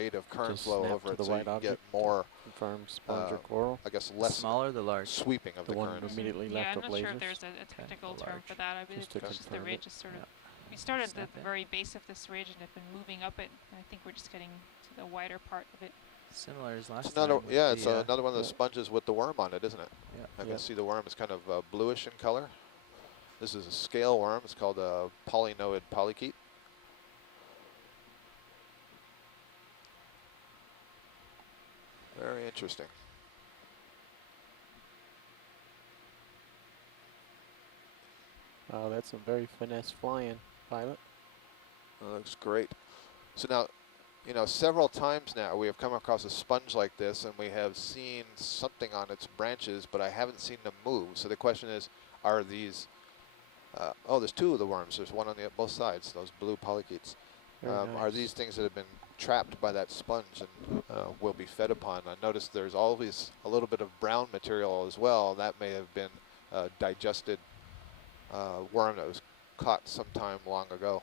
rate of current Just flow snap over to it, the so you white can get object more, confirm sponge or coral. I guess, The less smaller, the large. sweeping of The the one currents. immediately Yeah, left I'm of not lasers. sure if there's a technical the term large. for that. I believe Just to it's just the confirm ridge it. is sort of, Yeah. we started at Snap the in. very base of this ridge and have been moving up it, and I think we're just getting to the wider part of it. Similar as last It's another, time. with yeah, the, it's another one of the yeah. sponges with the worm on it, isn't it? Yeah. I can Yep. see the worm is kind of bluish in color. This is a scale worm. It's called a polynoid polychaete. Very interesting. Oh, that's some very finesse flying, pilot. That looks great. So now, you know, several times now we have come across a sponge like this and we have seen something on its branches, but I haven't seen them move. So the question is, are these, oh, there's two of the worms. There's one on both sides, those blue polychaetes. Very Are nice. these things that have been trapped by that sponge and will be fed upon? I noticed there's always a little bit of brown material as well. That may have been digested worm that was caught sometime long ago.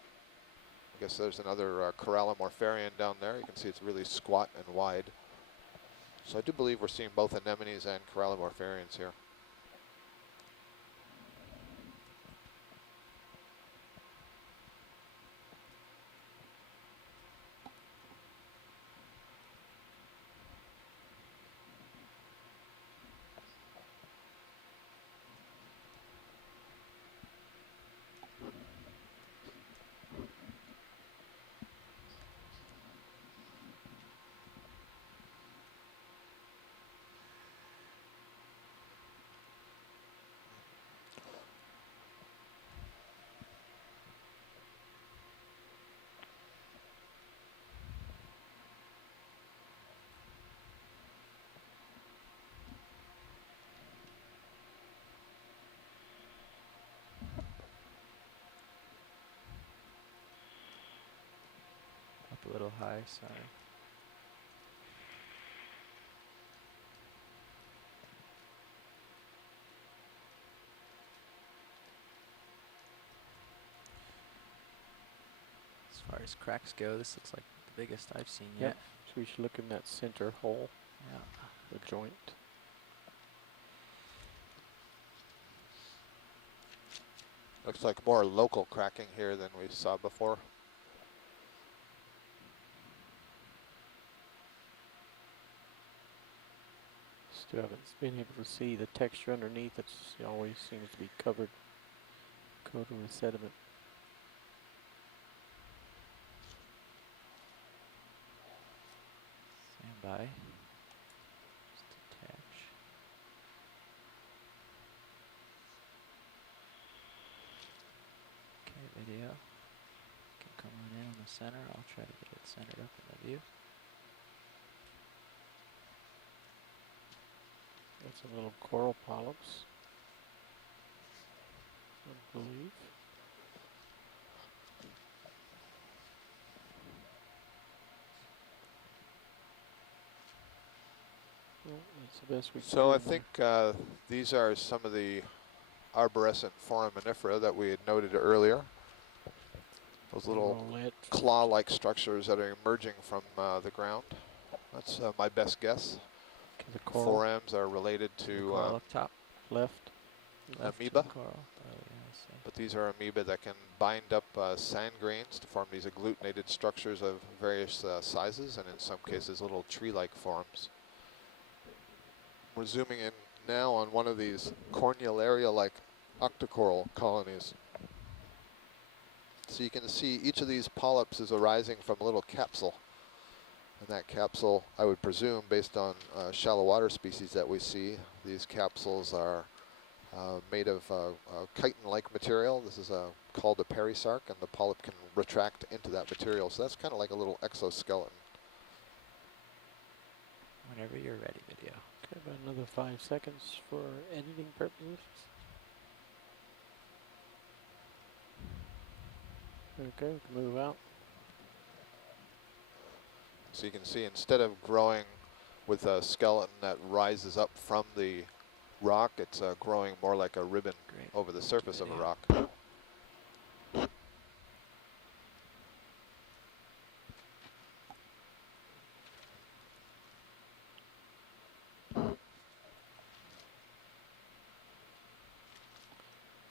I guess there's another Corallimorpharian down there. You can see it's really squat and wide. So I do believe we're seeing both anemones and Corallimorpharians here. Up a little high, sorry. As far as cracks go, this looks like the biggest I've seen yet. Yep. So we should look in that center hole, Yeah. the joint. Looks like more local cracking here than we saw before. Still haven't been able to see the texture underneath. It always seems to be coated with sediment. Stand by. Just attach. Okay, video. Can come on in on the center. I'll try to get it centered up in the view. That's some little coral polyps, I believe. Well, that's the best we can So do I there. think these are some of the Arborescent Foraminifera that we had noted earlier. Those little claw-like structures that are emerging from the ground. That's my best guess. Okay, the coral Forams are related The to coral up top. left. Left amoeba. coral. Oh yeah, I see. But these are amoeba that can bind up sand grains to form these agglutinated structures of various sizes, and in some cases little tree-like forms. We're zooming in now on one of these cornularia-like octocoral colonies. So you can see each of these polyps is arising from a little capsule. And that capsule, I would presume, based on shallow water species that we see, these capsules are made of chitin-like material. This is called a perisarc, and the polyp can retract into that material. So that's kind of like a little exoskeleton. Whenever you're ready, video. Okay, about another 5 seconds for editing purposes. Okay, we can move out. So you can see instead of growing with a skeleton that rises up from the rock, it's growing more like a ribbon Great. over the surface of a Video. rock.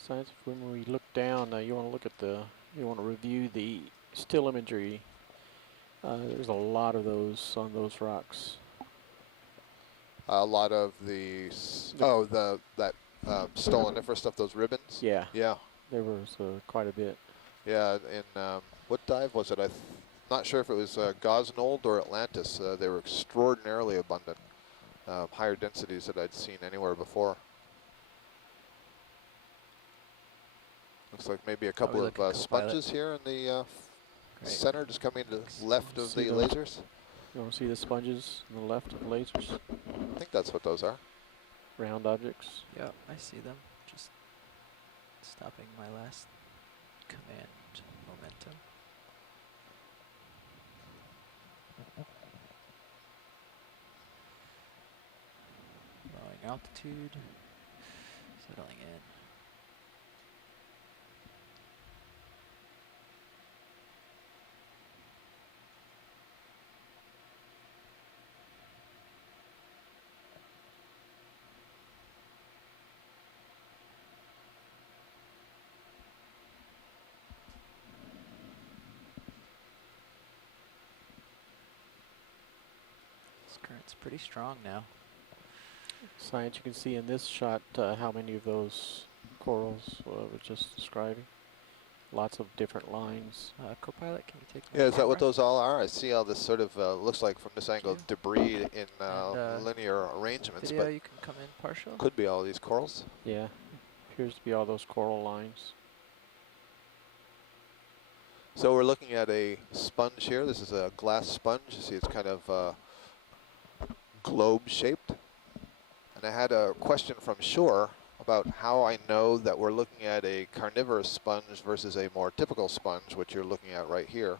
Science, when we look down, you want to look at you want to review the still imagery. There's a lot of those on those rocks. A lot of the, that Stoloniferous stuff, those ribbons? Yeah. Yeah. There was quite a bit. Yeah, in what dive was it? Not sure if it was Gosnold or Atlantis. They were extraordinarily abundant, higher densities that I'd seen anywhere before. Looks like maybe a couple of sponges here in the center, just coming to the left of the lasers. You want to see the sponges on the left of the lasers? I think that's what those are. Round objects. Yeah, I see them. Just stopping my last command momentum. Lowering altitude, settling in. This current's pretty strong now. Science, you can see in this shot how many of those corals we're just describing. Lots of different lines. Copilot, can you take Yeah, is that what those all are? I see all this sort of, looks like from this angle, debris in linear arrangements, video, but you can come in partial. could be all these corals. Yeah, appears to be all those coral lines. So we're looking at a sponge here. This is a glass sponge. You see it's kind of globe-shaped. And I had a question from shore about how I know that we're looking at a carnivorous sponge versus a more typical sponge, which you're looking at right here.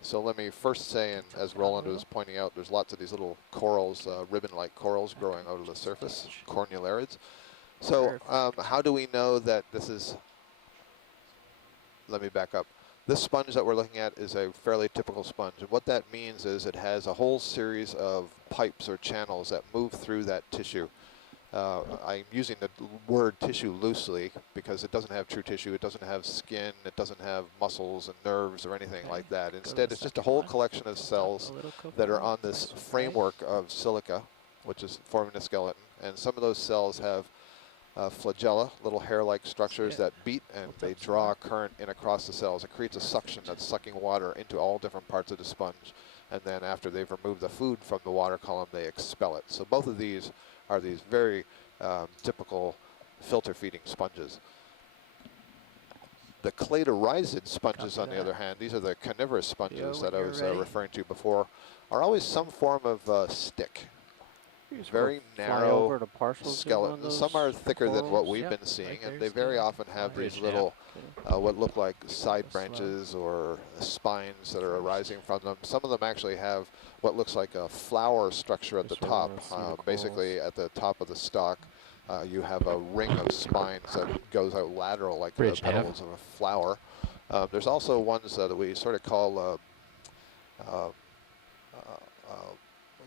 So let me first say, and as Roland was pointing out, there's lots of these little corals, ribbon-like corals growing out of the surface, cornularids. So how do we know that this is, let me back up. This sponge that we're looking at is a fairly typical sponge. And what that means is it has a whole series of pipes or channels that move through that tissue. I'm using the word tissue loosely because it doesn't have true tissue, it doesn't have skin, it doesn't have muscles and nerves or anything like that. Instead, it's just a whole collection of cells that are on this framework of silica, which is forming a skeleton. And some of those cells have flagella, little hair-like structures that beat and they draw a current in across the cells. It creates a suction that's sucking water into all different parts of the sponge. And then after they've removed the food from the water column, they expel it. So both of these are these very typical filter-feeding sponges. The cladorizid sponges, on the other hand, these are the carnivorous sponges that I was referring to before, are always some form of stick. Very narrow skeleton. Some are thicker than what we've been seeing, and they very often have these little, what look like side branches or spines that are arising from them. Some of them actually have what looks like a flower structure at the top. Basically, at the top of the stalk, you have a ring of spines that goes out lateral like the petals of a flower. There's also ones that we sort of call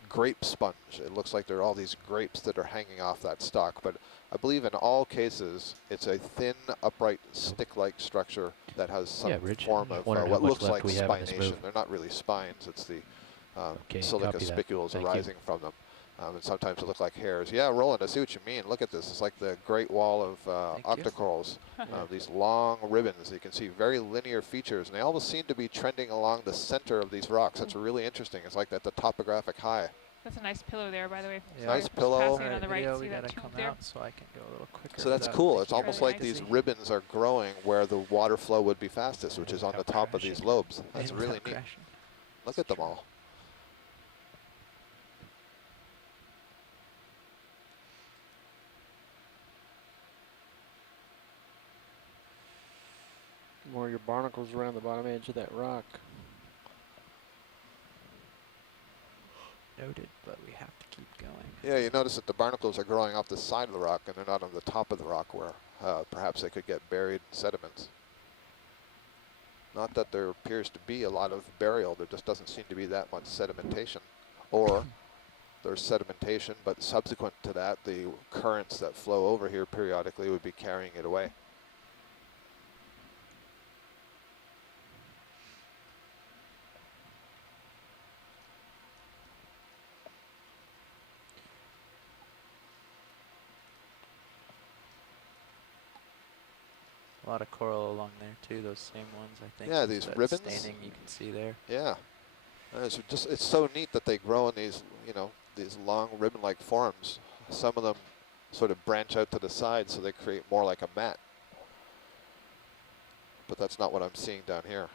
grape sponge. It looks like there are all these grapes that are hanging off that stalk, but I believe in all cases it's a thin, upright, stick-like structure that has some form of what looks like spination. They're not really spines, it's the silica spicules arising from them. And sometimes they look like hairs. Yeah, Roland, I see what you mean. Look at this. It's like the Great Wall of octocorals. These long ribbons. You can see very linear features, and they almost seem to be trending along the center of these rocks. That's really interesting. It's like the topographic high. That's a nice pillow there, by the way. Yeah. Nice pillow. Passing on the right, see we that gotta tube come there? out so I can go a little quicker. So that's cool. It's almost like these ribbons are growing where the water flow would be fastest, which is on the top of these lobes. That's really neat. Look at them all. More your barnacles around the bottom edge of that rock. Noted, but we have to keep going. Yeah, you notice that the barnacles are growing off the side of the rock and they're not on the top of the rock where perhaps they could get buried in sediments. Not that there appears to be a lot of burial, there just doesn't seem to be that much sedimentation. Or there's sedimentation, but subsequent to that, the currents that flow over here periodically would be carrying it away. A lot of coral along there too. Those same ones, I think. Yeah, There's these that ribbons. staining you can see there. Yeah. It's so neat that they grow in these, you know, these long ribbon-like forms. Some of them sort of branch out to the side, so they create more like a mat. But that's not what I'm seeing down here.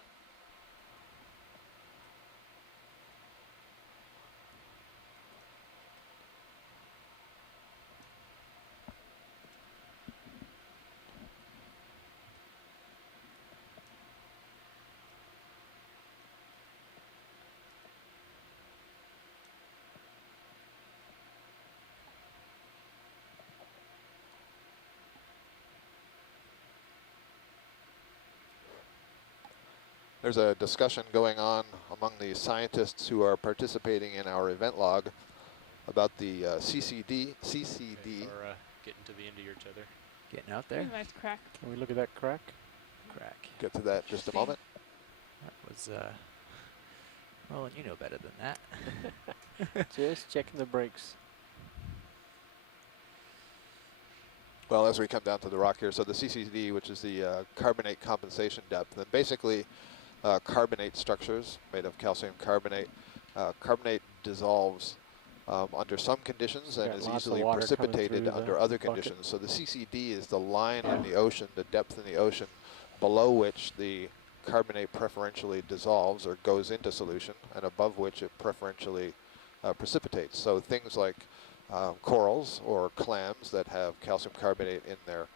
There's a discussion going on among the scientists who are participating in our event log about the CCD. Okay, or, getting to the end of your tether. Getting out there. Nice crack. Can we look at that crack? Crack. Get to that in just a Interesting. moment. That was, well, you know better than that. Just checking the brakes. Well, as we come down to the rock here, so the CCD, which is the carbonate compensation depth, and basically carbonate structures made of calcium carbonate. Carbonate dissolves under some conditions and Got is lots of easily water coming precipitated through the under other bucket. conditions. So the CCD is the line in the ocean, the depth in the ocean, below which the carbonate preferentially dissolves or goes into solution, and above which it preferentially precipitates. So things like corals or clams that have calcium carbonate in their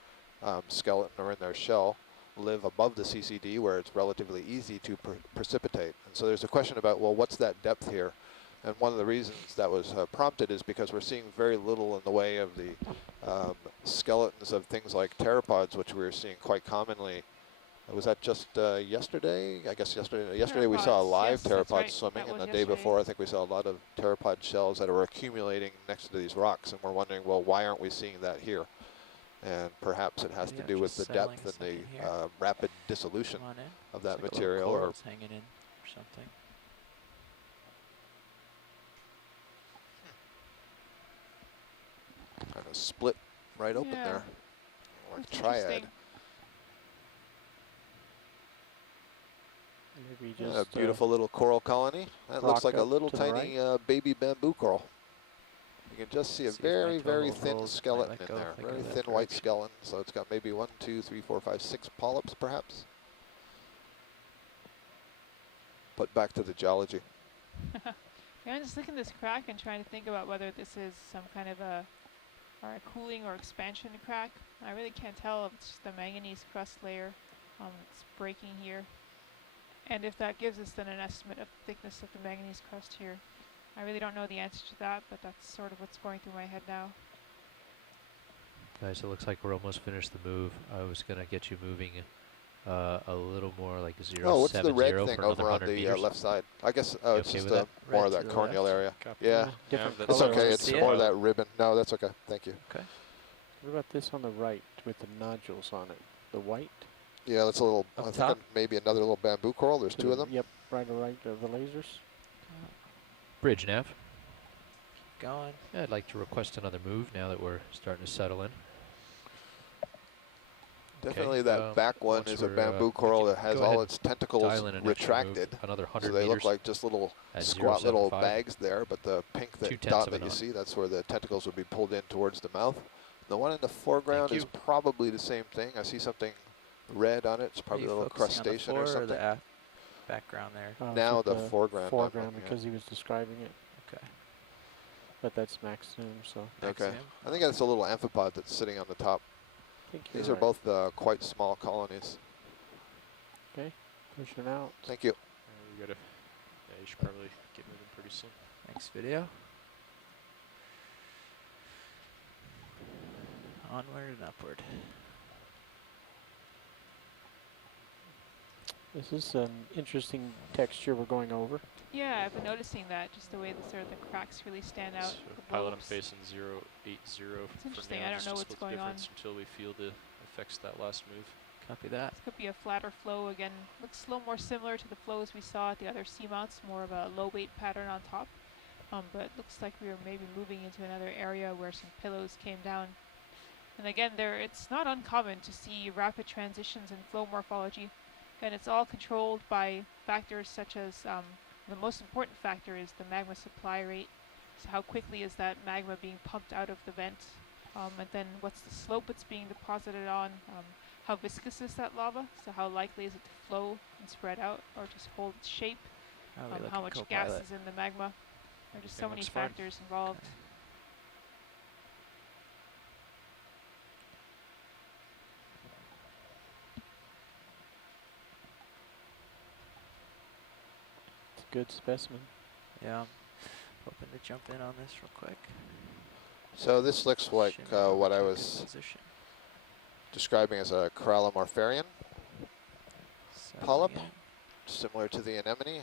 skeleton or in their shell live above the CCD where it's relatively easy to precipitate. And so there's a question about, well, what's that depth here? And one of the reasons that was prompted is because we're seeing very little in the way of the skeletons of things like pteropods, which we were seeing quite commonly. Was that just yesterday? I guess yesterday. Yesterday we saw a Pteropods, live yes, that's pteropod right. swimming, That and was the day yesterday. before I think we saw a lot of pteropod shells that were accumulating next to these rocks, and we're wondering, well, why aren't we seeing that here? And perhaps it has to Yeah, do with the just settling depth a and second here. the rapid dissolution Come on in. of that Looks like a little material. Or coral's hanging in or something. kind of split right open Yeah. there, like That's triad. interesting. Maybe Yeah, just a beautiful little coral colony. That looks rock like a up little to the tiny baby bamboo coral. You can just see a See if my very, very toehold thin holds. Might skeleton let in go there. if I go Very that thin white direction. skeleton. So it's got maybe 1, 2, 3, 4, 5, 6 polyps perhaps. But back to the geology. Yeah, I'm just looking at this crack and trying to think about whether this is some kind of a cooling or expansion crack. I really can't tell if it's just the manganese crust layer that's breaking here. And if that gives us then an estimate of thickness of the manganese crust here. I really don't know the answer to that, but that's sort of what's going through my head now. Guys, it looks like we're almost finished the move. I was going to get you moving a little more, like 070 Oh, what's the red for thing another over on 100 the meters. left side? I guess You it's okay just with that? more Red of to that the corneal left. area. Copy. Yeah, Different that's it's color. okay. Let's It's see more it. of that ribbon. No, that's okay. Thank you. Okay. What about this on the right with the nodules on it? The white? Yeah, that's a little, Up I think top? maybe another little bamboo coral. There's To 2 the- of them. Yep, right of the lasers. Bridge nav. Going. Yeah, I'd like to request another move now that we're starting to settle in. Definitely Okay, that back one once is a we're, bamboo we coral can that has go ahead all and its tentacles dial in an extra move, retracted. another 100 So they meters look like just little at squat little 075. bags there, but the pink Two-tenths dot of that a you knot. see, that's where the tentacles would be pulled in towards the mouth. The one in the foreground is you. probably the same thing. I see something red on it. It's Are probably you a little focusing on the crustacean floor or something. the background there? Now so the foreground, that Foreground one, yeah. because he was describing it, Okay. but that's max zoom, so Max Okay. zoom. I think that's a little amphipod that's sitting on the top. I think you're These are right. both quite small colonies. Okay, pushing out. Thank you. We gotta, yeah, you should probably get moving pretty soon. Next video. Onward and upward. This is an interesting texture we're going over. Yeah, I've been noticing that, just the way the sort of the cracks really stand out. So the pilot on bulbs. facing 080 for interesting. now, I don't just know to what's split the going on. difference until we feel the effects of that last move. Copy that. This could be a flatter flow again. Looks a little more similar to the flows we saw at the other seamounts, more of a low weight pattern on top. But it looks like we are maybe moving into another area where some pillows came down. And again, it's not uncommon to see rapid transitions in flow morphology, and it's all controlled by factors such as the most important factor is the magma supply rate. So how quickly is that magma being pumped out of the vent, and then what's the slope it's being deposited on, how viscous is that lava, so how likely is it to flow and spread out or just hold its shape, how much gas is in the magma. There are just so many factors involved. Okay. It's a good specimen. Yeah, I'm hoping to jump in on this real quick. So this looks like Shimmy what I over to was good position. describing as a Corallimorpharian Settling polyp, in. similar to the anemone.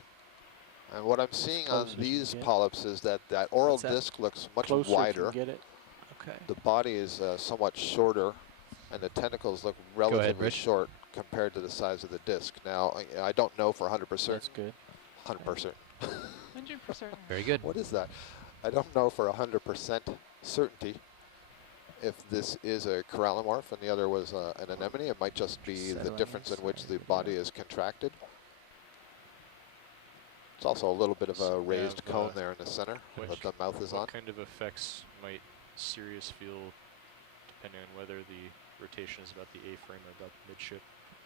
And what I'm seeing on close as you these can get. polyps is that oral What's that? disc looks much Closer if you wider. can get it. Okay. The body is somewhat shorter, and the tentacles look ahead, relatively Rich. short compared to the size of the disc. Now, I don't know for 100%. That's good. 100%. 100%. Very good. What is that? I don't know for 100% certainty if this is a corallimorph and the other was an anemone. It might just be the Settling difference in which inside the the body video. is contracted. It's also a little bit of a So we raised have, cone there in the center that question. the mouth is on. What kind of effects might Sirius feel depending on whether the rotation is about the A-frame or about the midship?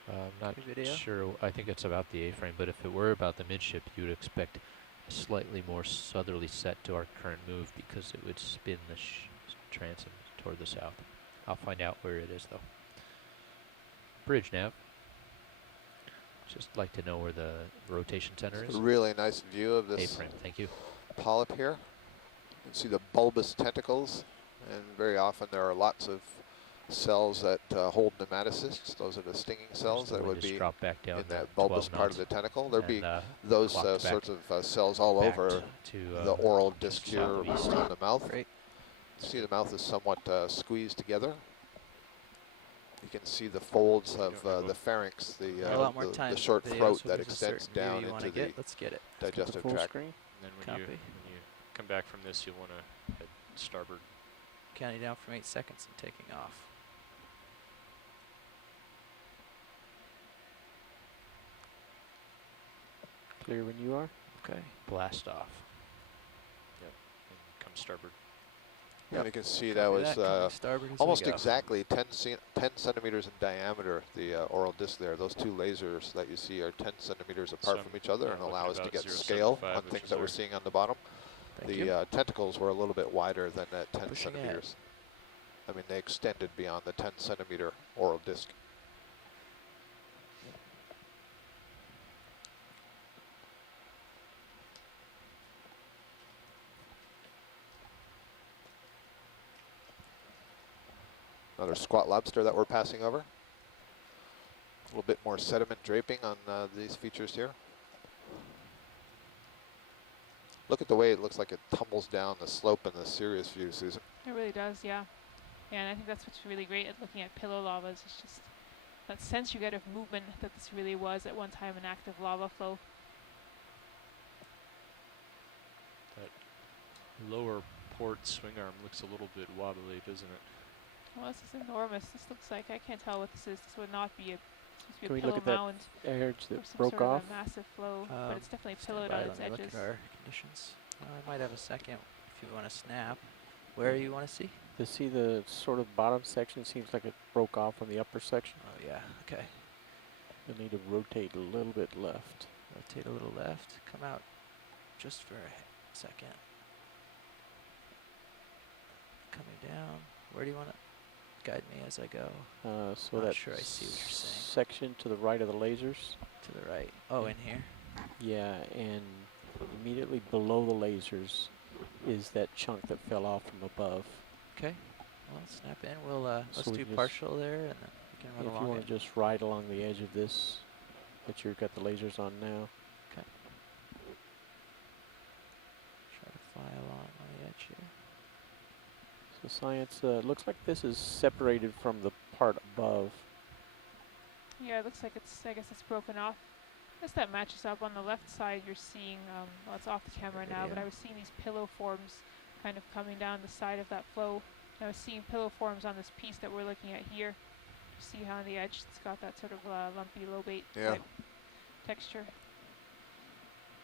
I'm not Good video. sure. I think it's about the A-frame, but if it were about the midship, you would expect a slightly more southerly set to our current move because it would spin the transom toward the south. I'll find out where it is, though. Bridge nav. Just like to know where the rotation center It's is. a really nice view of this A-frame, thank you. polyp here. You can see the bulbous tentacles, and very often there are lots of cells that hold nematocysts. Those are the stinging cells that would be drop back down in to that bulbous 12 part of knots the tentacle. There'd be and, those clocked back sorts of cells all back over to the oral disc just here southeast. on the mouth. Great. You see the mouth is somewhat squeezed together. You can see the folds of the pharynx, A lot more time. the short Videos throat will that give a extends certain view down you wanna into the get. Let's get it. Get the digestive full tract. screen. And then Copy. when you come back from this, you'll want to head starboard. Counting down from 8 seconds and taking off. Clear when you are. Okay. blast off. And come starboard. And you can see that Copy was coming starboard as we almost go. exactly 10 centimeters in diameter, the oral disc there. Those two lasers that you see are 10 centimeters apart So from each other I'm and looking allow us to about get 0.75, scale on which things is that we're our- seeing on the bottom. Thank you. The tentacles were a little bit wider than that 10 Pushing ahead. centimeters. I mean, they extended beyond the 10 centimeter oral disc. Another squat lobster that we're passing over. A little bit more sediment draping on these features here. Look at the way it looks like it tumbles down the slope in the Sirius view, Susan. It really does, yeah. Yeah, and I think that's what's really great at looking at pillow lavas. It's just that sense you get of movement that this really was at one time an active lava flow. That lower port swing arm looks a little bit wobbly, doesn't it? Well, this is enormous. This looks like, I can't tell what this is. This would not be supposed to Can be we a look pillow at that mound edge or that some broke sort off? of a massive flow, but it's definitely Stand pillowed by, on let its me edges. Look at our conditions. I might have a second if you want to snap. Where you want to see? To see the sort of bottom section seems like it broke off from the upper section. Oh yeah, okay. You'll need to rotate a little bit left. Rotate a little left. Come out just for a second. Coming down. Where do you want to guide me as I go? So Not that sure I see what you're saying. section to the right of the lasers. To the right. Oh, in here. Yeah, and immediately below the lasers is that chunk that fell off from above. Okay. Well, snap in. We'll let's So we do just- partial there, and then we can run If you along want it. to just ride along the edge of this that you've got the lasers on now. Okay. Try to fly along on the edge here. So science, looks like this is separated from the part above. Yeah, it looks like it's, I guess it's broken off. I guess that matches up. On the left side, you're seeing, well, it's off the camera now, but I was seeing these pillow forms kind of coming down the side of that flow. Now seeing pillow forms on this piece that we're looking at here. See how on the edge it's got that sort of lumpy lobate type texture.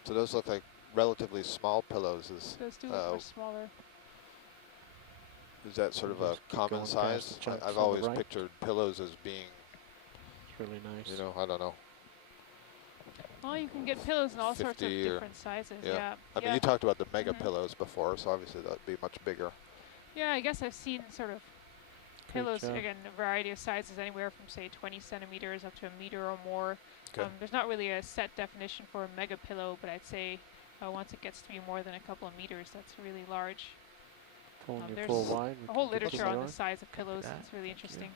So those look like relatively small pillows. Those do look much smaller. Is that sort of a Just keep common going past size? the chunks I've on the always right. pictured pillows as being, It's really nice. you know, I don't know. Oh, you can get pillows in all sorts of 50 or different sizes. yeah. Yeah. I mean, you talked about the mega Mhm. pillows before, so obviously that'd be much bigger. Yeah, I guess I've seen sort of Great pillows, job. again, a variety of sizes, anywhere from say 20 centimeters up to a meter or more. Okay. There's not really a set definition for a mega pillow, but I'd say once it gets to be more than a couple of meters, that's really large. Pulling your there's full wide. A whole we can get literature this on the on. size of pillows. that. It's really interesting.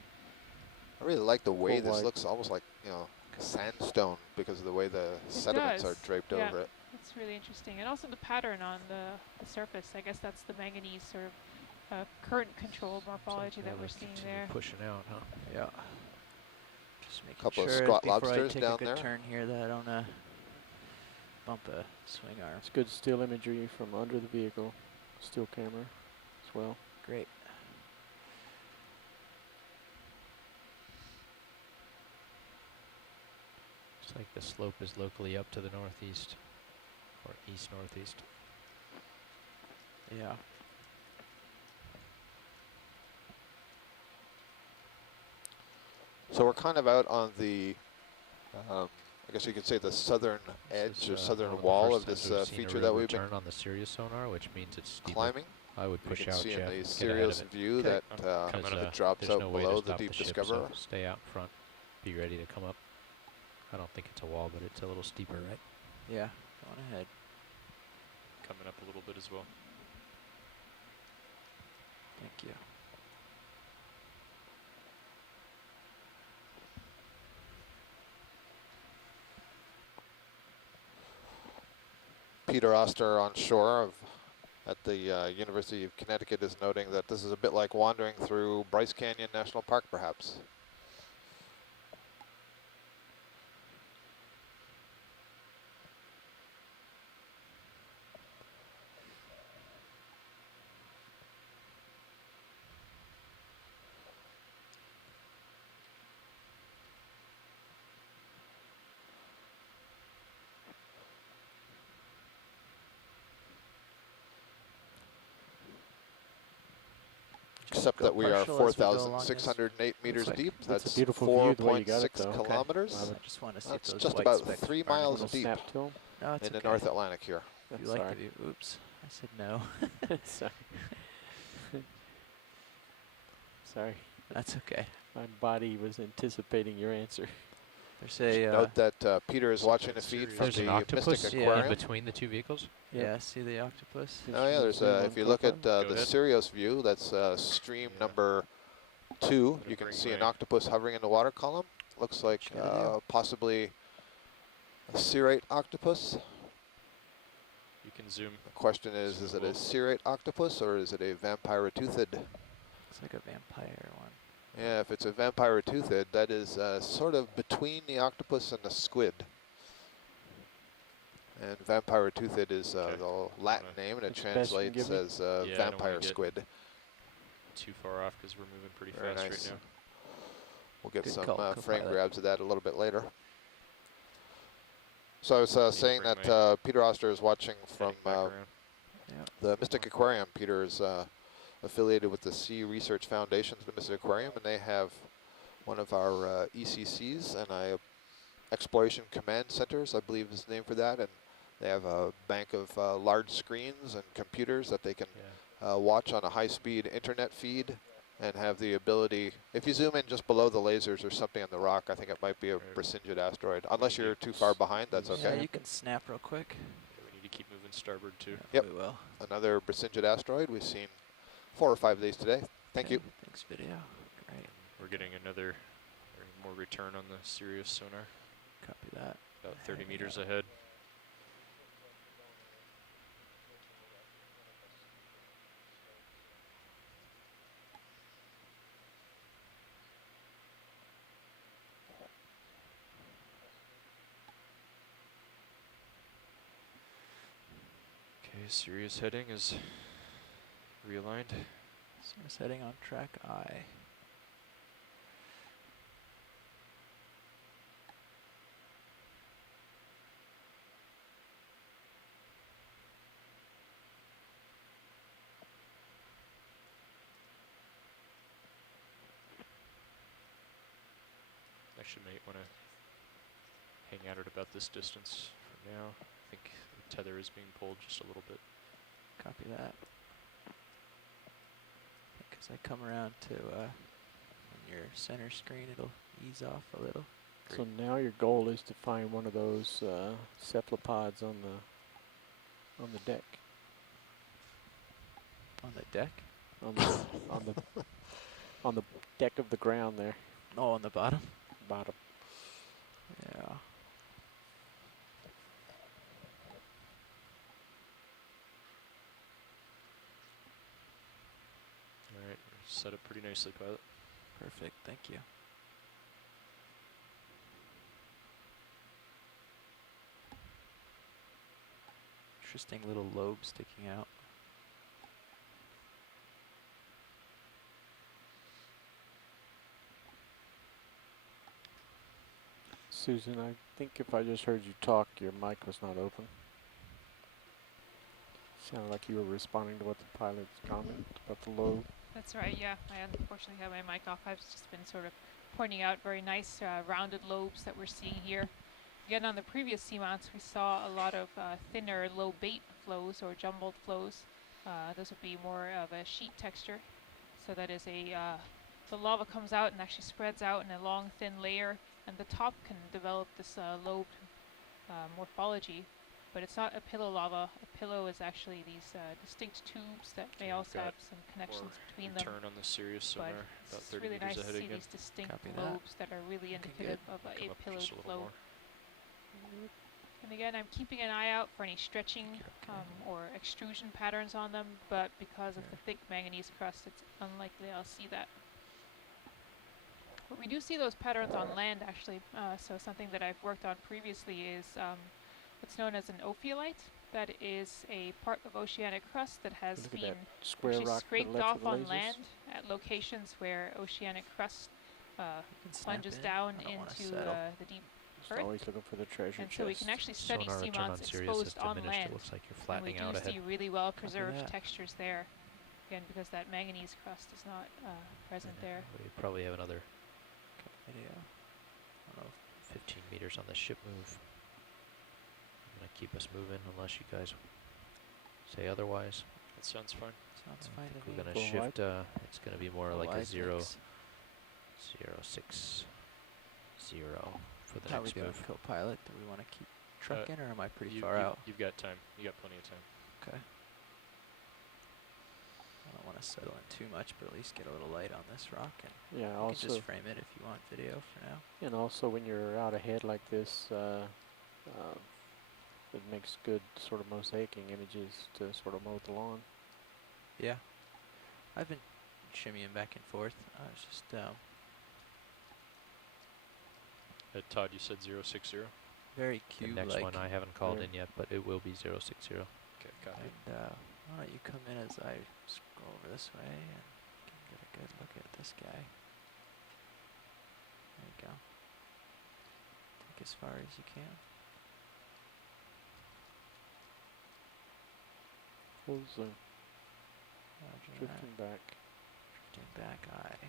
I really like the way Full this wide. looks almost like, you know, sandstone because of the way the sediments are does, draped yeah. over it. It's really interesting. And also the pattern on the surface. I guess that's the manganese sort of current control morphology that we're seeing there. Pushing out, huh? Yeah. Just making Couple of sure squat before lobsters I take down a good there. turn here that I don't bump a swing arm. It's good still imagery from under the vehicle, still camera as well. Great. Looks like the slope is locally up to the northeast, or east-northeast. Yeah. So we're kind of out on the, I guess you could say the southern This edge is, or southern one of the wall first of times this we've seen a feature real that we've been return on the Sirius sonar, which means it's steeper. climbing. I would You push can out, see Jeff. in the Get ahead of Sirius it. view Okay, that I'm coming up. it drops there's out no way below to the stop Deep the ship, Discoverer. so stay out front. Be ready to come up. I don't think it's a wall, but it's a little steeper, right? Yeah. Going ahead. Coming up a little bit as well. Thank you. Peter Oster on shore at the University of Connecticut is noting that this is a bit like wandering through Bryce Canyon National Park, perhaps. Except Go that we are partial as we go along this. 4,608 meters like deep. it's That's a beautiful view the way you got it, 4.6 though. Okay. kilometers. I would I just want to see That's if those just white about specks 3 are miles Wanna deep snap to 'em? No, it's in the okay. North Atlantic here. If you Sorry. like to do, oops, I said no. Sorry. Sorry. That's okay. My body was anticipating your answer. There's a Note that Peter is watching a feed Sirius. from There's the an octopus Mystic Yeah. in Aquarium. between the two vehicles. yeah. See the octopus? Oh yeah, there's if you look at Go the ahead. Sirius view, that's stream Yeah. number 2. gonna You can bring see an my- octopus hovering in the water column. Looks like What you gotta do. possibly a cirrate octopus. You can zoom. The question is it a Cool. cirrate octopus or is it a vampiroteuthid? Looks like a vampire one. Yeah, if it's a vampiroteuthid, that is sort of between the octopus and the squid. And vampiroteuthid is Okay. the Latin name, and it That's the best you can translates give me? as Yeah, I don't wanna vampire get squid. Too far off because we're moving pretty Very fast nice. right now. We'll get Good some call, frame co-pilot. grabs of that a little bit later. So I was to saying bring that Peter Oster is watching from Heading back around. Yeah. the Mystic Aquarium. Peter is affiliated with the Sea Research Foundation of the Mystic Aquarium, and they have one of our ECCs and Exploration Command Centers, I believe is the name for that, and they have a bank of large screens and computers that they can Yeah. watch on a high-speed internet feed and have the ability, if you zoom in just below the lasers or something on the rock, I think it might be a Right. Brasingid asteroid. Unless Maybe you're too far behind, that's Yeah, Yeah, okay. you can snap real quick. We need to keep moving starboard too. Yep. We will. Another Brasingid asteroid. We've seen 4 or 5 days today. Thank Okay, you. Thanks, video. Great. We're getting another or more return on the Sirius sonar. Copy that. About 30 Heading meters out. ahead. Okay, Sirius heading is realigned. Source heading on track I. Actually, might want to hang out at about this distance for now. I think the tether is being pulled just a little bit. Copy that. As I come around to on your center screen, it'll ease off a little. So now your goal is to find one of those cephalopods on the deck. On the deck? On the on the deck of the ground there, Oh, on the bottom? bottom. Yeah. All right, set up pretty nicely, pilot. Perfect, thank you. Interesting little lobe sticking out. Susan, I think if I just heard you talk, your mic was not open. Sounded like you were responding to what the pilot's comment about the lobe. That's right, yeah. I unfortunately have my mic off. I've just been sort of pointing out very nice rounded lobes that we're seeing here. Again, on the previous seamounts, we saw a lot of thinner lobate flows or jumbled flows. Those would be more of a sheet texture. So that is the lava comes out and actually spreads out in a long, thin layer, and the top can develop this lobed morphology. But it's not a pillow lava. A pillow is actually these distinct tubes that may Okay, also got have some connections between them. Turn on the Sirius sonar, But about it's 30 really meters nice to ahead see again. these distinct Copy that. lobes that are really Looking indicative of Come a up pillowed just a little flow. more. And again, I'm keeping an eye out for any stretching or extrusion patterns on them, but because of the thick manganese crust, it's unlikely I'll see that. But we do see those patterns on land, actually. So something that I've worked on previously is what's known as an ophiolite. That is a part of oceanic crust that has Look at been that square actually rock scraped that left off for the on lasers. land at locations where oceanic crust You can snap plunges in. down I don't wanna into settle. the deep Just Earth. always looking for the treasure And chest. so we can actually study Sonar return on seamounts Sirius has exposed on diminished. land. It looks like you're And we flattening do out ahead. see really well preserved that. textures there. Again, because that manganese crust is not present there. We probably have another Video. I don't know, 15 meters on the ship move. I'm gonna keep us moving unless you guys say otherwise. That sounds fine. Sounds I fine think to we're me. gonna Full shift. It's gonna be more like a Wide 0, mix. 0, 6, 0 for the How we next doing, move. co-pilot? Do we want to keep trucking, or am I pretty You- far you- out? You've got time. You got plenty of time. Okay. I don't want to settle in too much, but at least get a little light on this rock, and Yeah, you can also, just frame it if you want video for now. and also when you're out ahead like this, it makes good sort of mosaicing images to sort of mow the lawn. Yeah. I've been shimmying back and forth. I was just Todd, you said 060? very The cube-like. next one I haven't called Yeah. in yet, but it will be 060. Okay, copy. And why don't you come in as I scroll over this way and can get a good look at this guy. There you go. Take as far as you can. Full zoom, Roger that. drifting back. Drifting back, aye.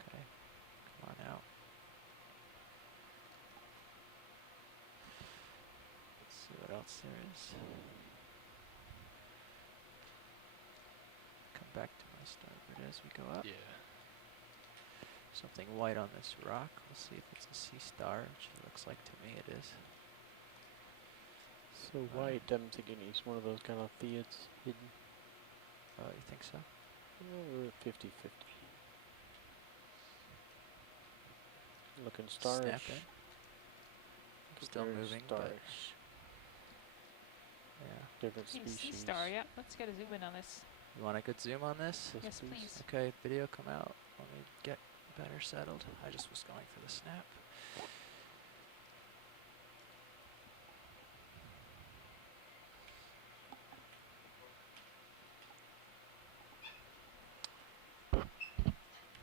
Okay, come on out. Let's see what else there is. Come back to my starboard as we go up. Yeah. Something white on this rock. We'll see if it's a sea star, which it looks like to me it is. So white, I'm thinking he's one of those kind of theids hidden. Oh, you think so? We're at 50-50. Looking starish. Snapping. Still Very moving, but starish. yeah. Different See, species. sea star, yeah. Let's get a zoom in on this. You want a good zoom on this? Yes, please. Okay, video come out. Let me get better settled. I just was going for the snap.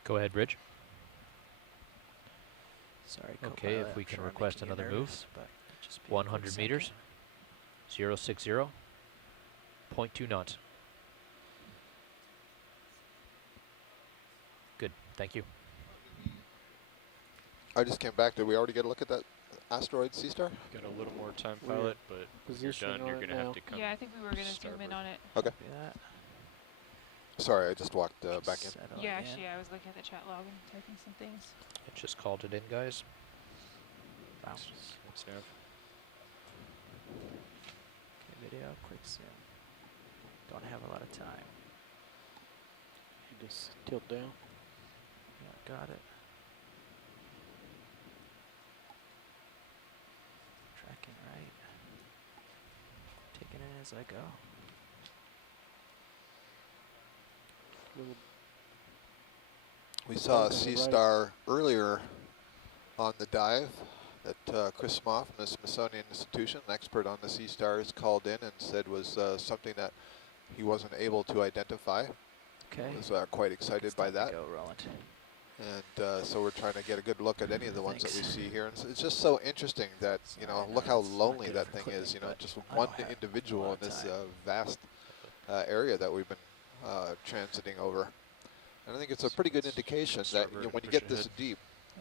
Go ahead, Bridge. Sorry, Okay, if Copilot, we I'm can sure I'm request making you another move. nervous, but just be a quick 100 second. meters. 060. 0.2 knots. Good. Thank you. I just came back. Did we already get a look at that asteroid Sea Star? Got a little more time, We're pilot, but when you're positioning done, on you're it going to now. have to come Yeah, I think we were going to zoom in starboard. on it. Okay. Copy that. Sorry, I just walked back in. Just settling Yeah, in. actually, I was looking at the chat log and typing some things. I just called it in, guys. Bounce. Thanks, Nav. Okay, video, quick zoom. Don't have a lot of time. You just tilt down. Yeah, got it. Tracking right. Taking it as I go. Little We saw Over a to the Sea right. Star earlier on the dive that Chris Smoff from the Smithsonian Institution, an expert on the Sea Stars, called in and said was something that he wasn't able to identify. Okay. Was quite excited by that. Go, Roland. And so we're trying to get a good look at any of the ones that we Thanks. see here. And it's just so interesting that, you know, Sorry, look no, how it's not lonely good that for thing clipping, is, you know, but just I one don't have a individual lot in of this time. vast area that we've been transiting over. And I think it's a pretty good indication that when you get this deep,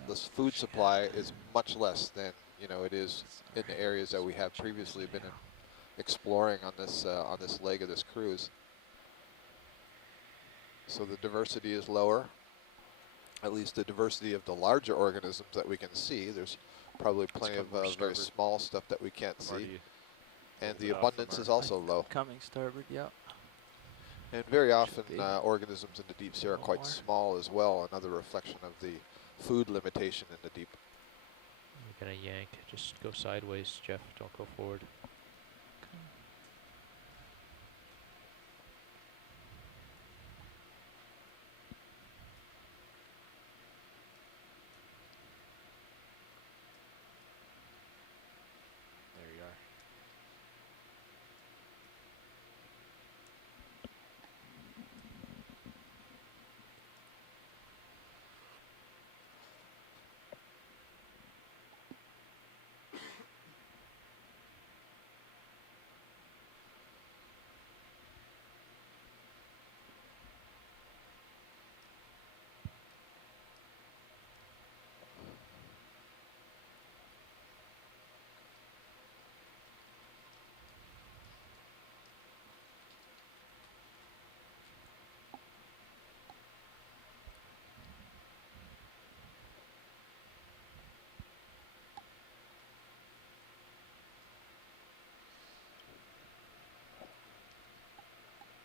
the food supply is much less than, you know, it is in the areas that we have previously been exploring on this leg of this cruise. So the diversity is lower, at least the diversity of the larger organisms that we can see. There's probably plenty of very starboard. small stuff that we can't I'm see. already And pulled the it off from abundance our is also low. Coming starboard, yep. And very often be. organisms in the deep sea are One quite more. small as well, another reflection of the food limitation in the deep. You're going to yank. Just go sideways, Jeff. Don't go forward. There you are.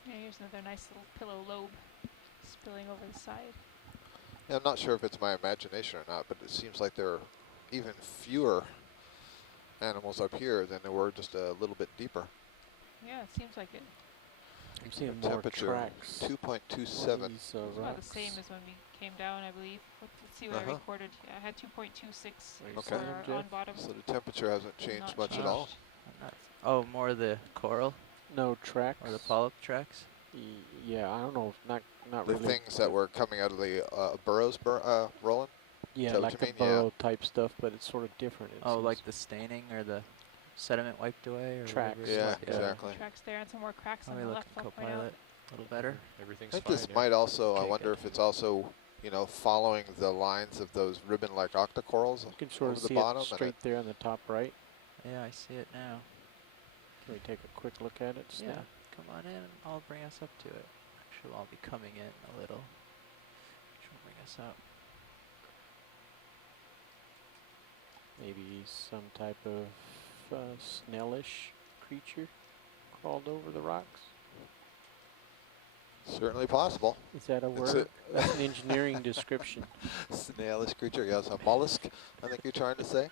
Yeah, here's another nice little pillow lobe spilling over the side. Yeah, I'm not sure if it's my imagination or not, but it seems like there are even fewer animals up here than there were just a little bit deeper. Yeah, it seems like it. I'm seeing The more temperature, tracks. 2.27. on these, It's about rocks. the same as when we came down, I believe. Let's see what I Uh-huh. recorded. I had 2.26 Where you Okay. see 'em, for Jeff? on bottom. So the temperature hasn't changed Not much at all. changed. I'm not. Oh, more of the coral No tracks. or the polyp tracks. Yeah, I don't know. Not The really. things that were coming out of the burrows, Roland? Yeah, that what like you the mean? Yeah. burrow type stuff, but it's sort of different. It Oh, seems. like the staining or the sediment wiped away or Tracks. whatever. Yeah, like, exactly. Tracks there and some more cracks on Probably the look left. at I'll point out. Copilot a little better. I Everything's think fine. this yeah. might also, I Okay, wonder good. if it's also, you know, following the lines of those ribbon-like octocorals You can sort over of the see bottom. it straight there on the top right. Yeah, I see it now. Can we take a quick look at it? Yeah, Stan? come on in. I'll bring us up to it. Actually, I'll be coming in a little. Which will bring us up. Maybe some type of snellish creature crawled over the rocks. Certainly possible. Is that a It's word? That's an engineering description. Snailish creature, yes, a mollusk, I think you're trying to say.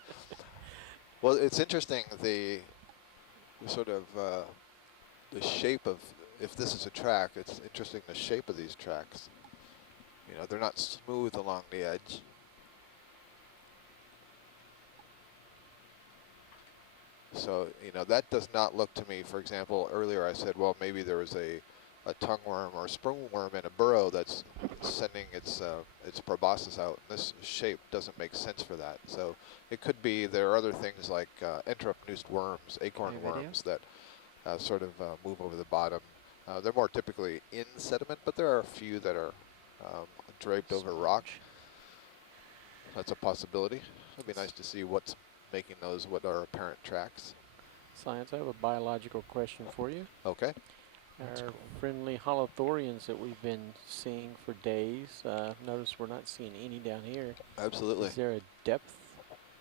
Well, it's interesting, the sort of the shape of, if this is a track, it's interesting the shape of these tracks. You know, they're not smooth along the edge. So, you know, that does not look to me, for example, earlier I said, well, maybe there was a a tongueworm or a springworm in a burrow that's sending its proboscis out. And this shape doesn't make sense for that. So it could be there are other things like enterocnused worms, acorn Okay, video. worms that sort of move over the bottom. They're more typically in sediment, but there are a few that are draped over rock. That's a possibility. It'd be nice to see what's making those, what are apparent tracks. Science, I have a biological question for you. Okay. Our friendly holothorians that we've been seeing for days, notice we're not seeing any down here. Absolutely. Is there a depth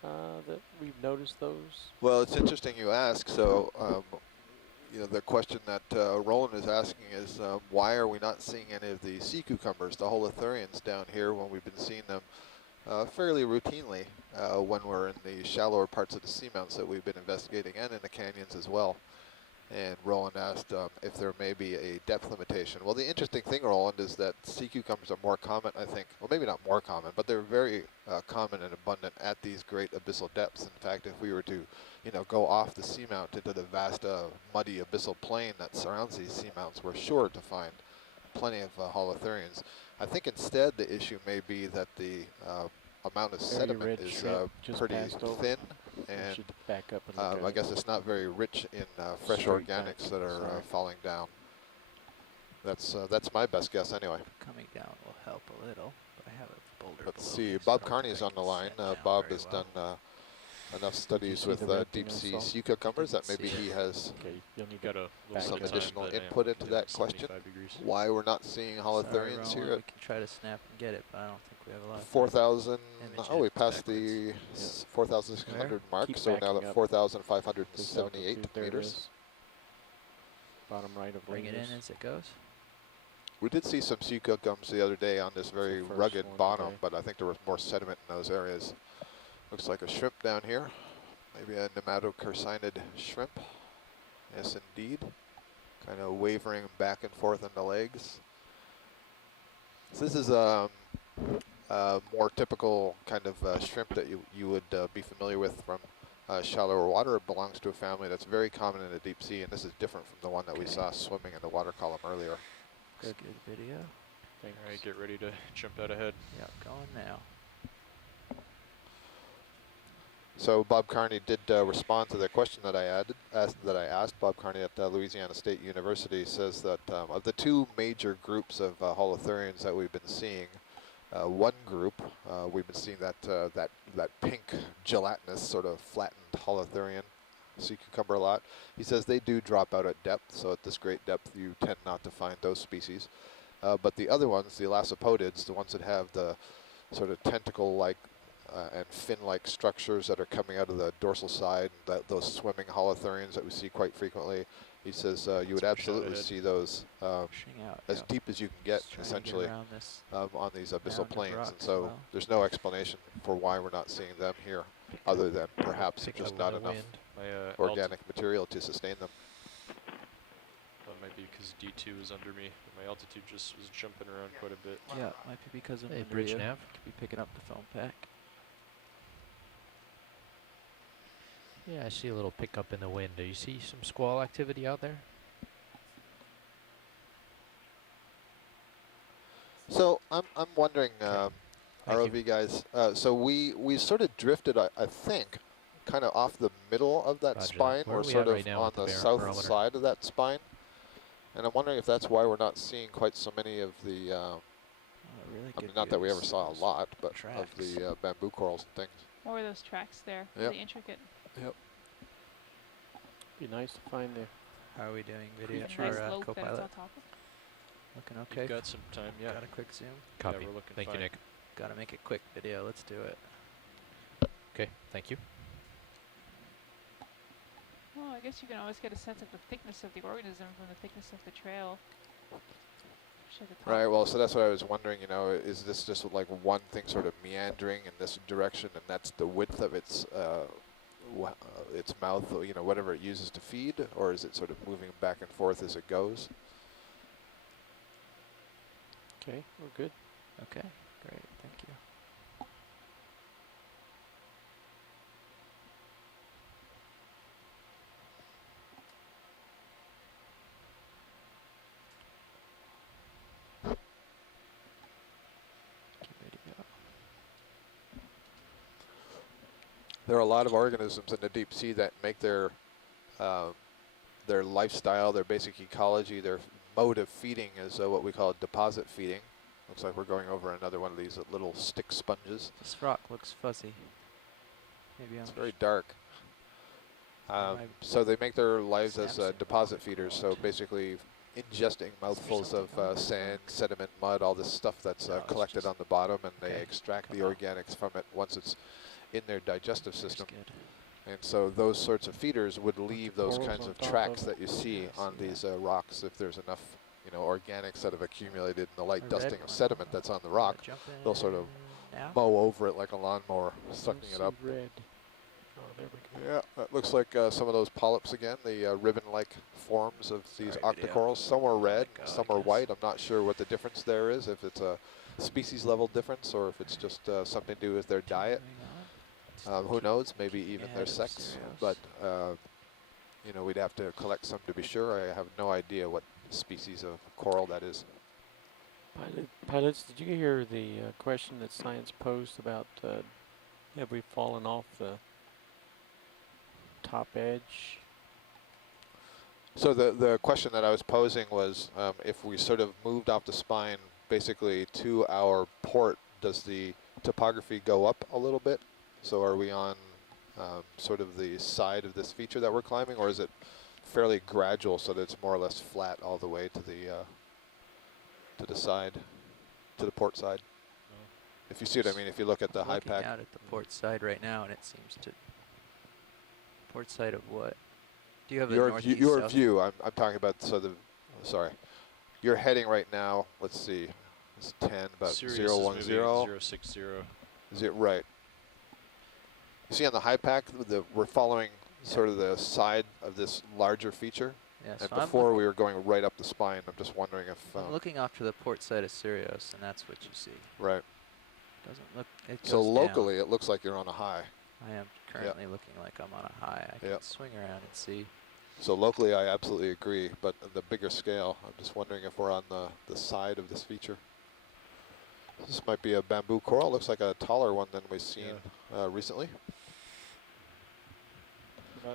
that we've noticed those? Well, it's interesting you ask. So, you know, the question that Roland is asking is why are we not seeing any of the sea cucumbers, the holothurians down here, when we've been seeing them fairly routinely when we're in the shallower parts of the seamounts that we've been investigating and in the canyons as well. And Roland asked if there may be a depth limitation. Well, the interesting thing, Roland, is that sea cucumbers are more common, I think, well, maybe not more common, but they're very common and abundant at these great abyssal depths. In fact, if we were to, you know, go off the seamount into the vast, muddy abyssal plain that surrounds these seamounts, we're sure to find plenty of holothurians. I think instead the issue may be that the amount of Very sediment red is shrimp just pretty passed over. thin, We and should back up and look I at guess it's not very rich in fresh Straight back, organics that are sorry. falling down. That's my best guess anyway. Coming down will help a little, but I have a boulder. Let's below me, see, so I Bob don't Carney think is I on the can line. set down Bob very has well. done enough studies see with the red deep thing I sea saw? sea cucumbers that Didn't maybe see he it. has Okay, you'll need Got to a back little some bit of additional time, but input into yeah, that question. 75 degrees. Why we're not seeing Sorry, holothurians Roland, here we can try to snap and get it, but I don't think we have a lot of time. 4,000. Image Oh, we it passed backwards. the 4,600 mark, Keep so we're now backing at up. 4,578 altitude, there it meters. is. Bottom right of Bring it in Linus. as it goes. We did see some sea cucumbers the other day on this very first rugged one bottom, today. but I think there was more sediment in those areas. Looks like a shrimp down here. Maybe a nematocarcinid shrimp. Yes, indeed. Kind of wavering back and forth on the legs. So this is a more typical kind of shrimp that you would be familiar with from shallower water. It belongs to a family that's very common in the deep sea, and this is different from the one that we Okay. saw swimming in the water column earlier. Good video. Thanks. All right, get ready to jump out ahead. Yep, going now. So Bob Carney did respond to the question that I asked. Bob Carney at Louisiana State University says that of the two major groups of holothurians that we've been seeing, one group we've been seeing that pink gelatinous sort of flattened holothurian sea cucumber a lot. He says they do drop out at depth, so at this great depth you tend not to find those species. But the other ones, the elasopodids, the ones that have the sort of tentacle-like and fin-like structures that are coming out of the dorsal side, those swimming holothurians that we see quite frequently, he says you would Let's push out absolutely ahead. see those Pushing out. as yep. deep as you can get, Just trying to essentially, get around this on these abyssal mound of plains. And rocks so well. there's no explanation for why we're not seeing them here, other than perhaps Pick just up not with the enough wind. My organic material to sustain them. That might be because D2 is under me. But my altitude just was jumping around quite a bit. Yeah, might be because of Hey, under bridge you. nav. Could be picking up the foam pack. Yeah, I see a little pickup in the wind. Do you see some squall activity out there? So I'm wondering, Thank you. ROV guys. So we sort of drifted, I think, kind of off the middle of that Roger that. spine. Where are We're we sort at of right now on with the the bar- south barometer? side of that spine, and I'm wondering if that's why we're not seeing quite so many of the. Really I good mean, not that we ever views. saw a lot, but of tracks. the bamboo corals and things. More of those tracks there, Yep. really intricate. Be nice to find the How are we doing, video A nice or slope that it's co-pilot? on top of. Looking You've okay. got some time, yeah. Got a quick zoom. Copy. Yeah, we're looking Thank you, fine. Nick. Gotta make it quick video. Let's do it. Okay, thank you. Well, I guess you can always get a sense of the thickness of the organism from the thickness of the trail. Should have Right. Well, so that's what I was wondering. You know, is this just like one thing sort of meandering in this direction, and that's the width of its mouth, or, you know, whatever it uses to feed, or is it sort of moving back and forth as it goes? Okay, we're good. Okay, great. Thank you. There are a lot of organisms in the deep sea that make their lifestyle, their basic ecology, their mode of feeding is what we call deposit feeding. Looks like we're going over another one of these little stick sponges. This rock looks fuzzy. Maybe It's I'm very dark. So they make their lives as deposit feeders, so basically ingesting mouthfuls of sand, sediment, mud, all this stuff that's collected on the bottom, and they extract the organics from it once it's in their digestive system. And so those sorts of feeders would leave those kinds of tracks that you see on these rocks if there's enough, you know, organics that have accumulated in the light dusting of sediment that's on the rock. They'll sort of mow over it like a lawnmower, sucking it up. Red. Oh, there we go. Yeah, that looks like some of those polyps again, the ribbon-like forms of these octocorals. Some are red, some are white. I'm not sure what the difference there is, if it's a species level difference or if it's just something to do with their diet. Who knows, maybe even their sex, but you know, we'd have to collect some to be sure. I have no idea what species of coral that is. Pilots, did you hear the question that science posed about have we fallen off the top edge? So the question that I was posing was if we sort of moved off the spine basically to our port, does the topography go up a little bit? So are we on sort of the side of this feature that we're climbing, or is it fairly gradual so that it's more or less flat all the way to the side, to the port side? If you see what I mean, if you look at the high pack. Looking out at the port side right now, and it seems to. Port side of what? Do you have your view? I'm talking about. So sorry, you're heading right now. Let's see, it's 10, about Sirius 010. is moving 060. Right. You see on the high pack, we're following sort of the side of this larger feature. Yeah, And so before we were going right up the spine. I'm just wondering if. I'm looking off to the port side of Sirius, and that's what you see. Right. Doesn't look. It goes So locally, down. it looks like you're on a high. I am currently looking like I'm on a high. I can swing around and see. So locally, I absolutely agree. But on the bigger scale, I'm just wondering if we're on the side of this feature. This might be a bamboo coral. Looks like a taller one than we've seen recently.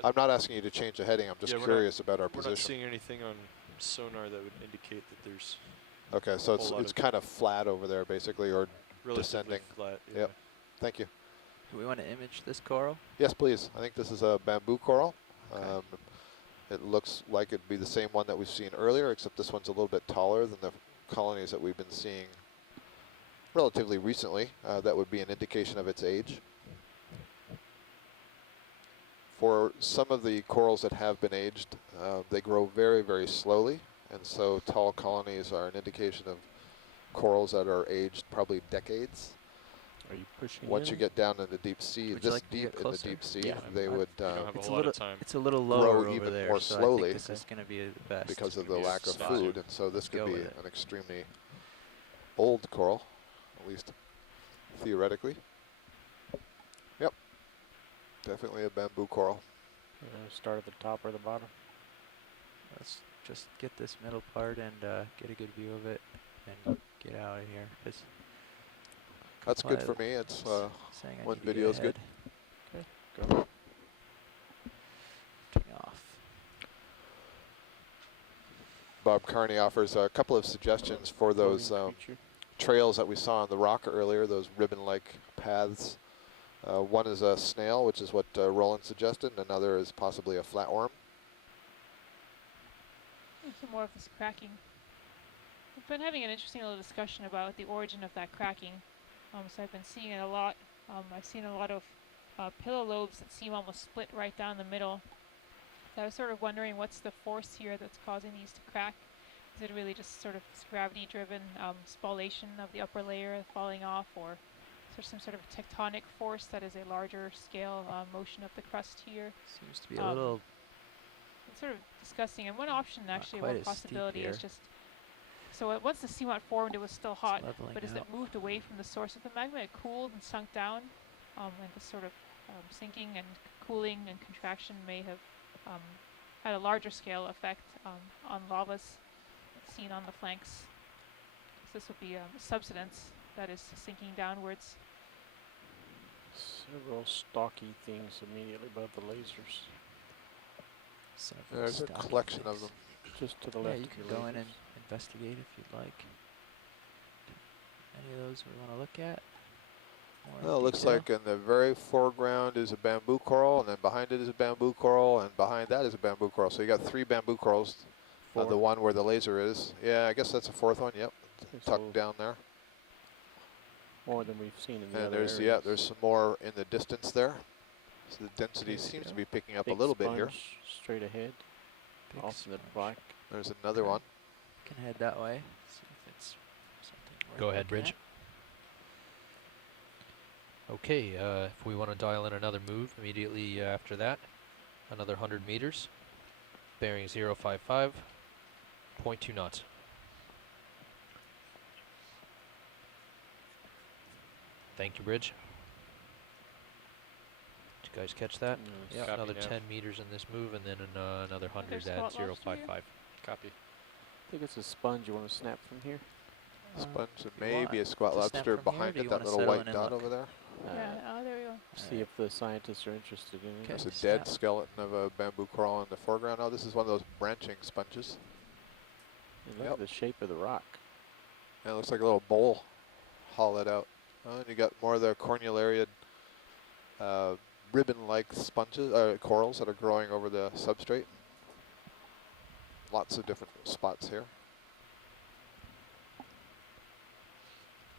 I'm not asking you to change the heading. I'm just curious about our position. We're not seeing anything on sonar that would indicate that there's. Okay, so it's kind of flat over there, basically, or descending. Flat. Yep. Thank you. Do we want to image this coral? Yes, please. I think this is a bamboo coral. It looks like it'd be the same one that we've seen earlier, except this one's a little bit taller than the colonies that we've been seeing relatively recently. That would be an indication of its age. For some of the corals that have been aged, they grow very, very slowly, and so tall colonies are an indication of corals that are aged probably decades. Are you pushing Once you get down in the deep sea, Would you this like to deep get in the closer? deep sea, Yeah. they would It's a little lower over even there, more so slowly I think this is going to be the best. because of the Maybe lack of spot. food, and so this could go be with it. an extremely old coral, at least theoretically. Yep, definitely a bamboo coral. Start at the top or the bottom? Let's just get this middle part and get a good view of it and get out of here. That's good for me. It's saying I one need to get video is good. ahead. Go. Turning off. Bob Carney offers a couple of suggestions for those Floating creature. trails that we saw on the rock earlier, those ribbon-like paths. One is a snail, which is what Roland suggested, and another is possibly a flatworm. Some more of this cracking. We've been having an interesting little discussion about the origin of that cracking. So I've been seeing it a lot. I've seen a lot of pillow lobes that seem almost split right down the middle. So I was sort of wondering what's the force here that's causing these to crack. Is it really just sort of this gravity-driven spallation of the upper layer falling off, or is there some sort of tectonic force that is a larger scale motion of the crust here? Seems to be a little. It's sort of disgusting. And one option, actually, quite one as steep possibility is here. just. So once the seamount formed, it was still hot, leveling but as it out. moved away from the source of the magma, it cooled and sunk down, and this sort of sinking and cooling and contraction may have had a larger scale effect on lavas seen on the flanks. So this would be a subsidence that is sinking downwards. Several stocky things immediately above the lasers. Several There's a stocky collection of things. them. Just to the Yeah, left you of can your go in lasers. and investigate if you'd like. Any of those we want to look at? More in Well, it looks detail? like in the very foreground is a bamboo coral, and then behind it is a bamboo coral, and behind that is a bamboo coral. So you got 3 bamboo corals. Four. The one where the laser is. Yeah, I guess that's a 4th one. Yep, Okay, tucked so down there. more than we've seen in the And other there's areas. there's some more in the distance there. So the density Okay, seems to yeah. be picking up a Big little bit here. sponge straight ahead, Big off in the sponge. black. There's another Okay. one. Can head that way. See if it's something worth Go ahead, looking Bridge. at. Okay, if we want to dial in another move immediately after that, another 100 meters, bearing 055, 0.2 knots. Thank you, Bridge. Did you guys catch that? Yes. Yep. Copy Another nav. 10 meters in this move, and then another 100 squat at lobster here? 055. Copy. I think it's a sponge you want to snap from here. Sponge and you want maybe a squat to snap lobster from here, or behind do it, you that wanna little settle white in and dot look? over there. Yeah, oh, there we go. See if the scientists are interested in it. Okay. There's a Snap. dead skeleton of a bamboo coral in the foreground. Oh, this is one of those branching sponges. And look Yep. at the shape of the rock. And it looks like a little bowl hollowed out. Oh, and you got more of the cornularia ribbon-like sponges, corals that are growing over the substrate. Lots of different spots here.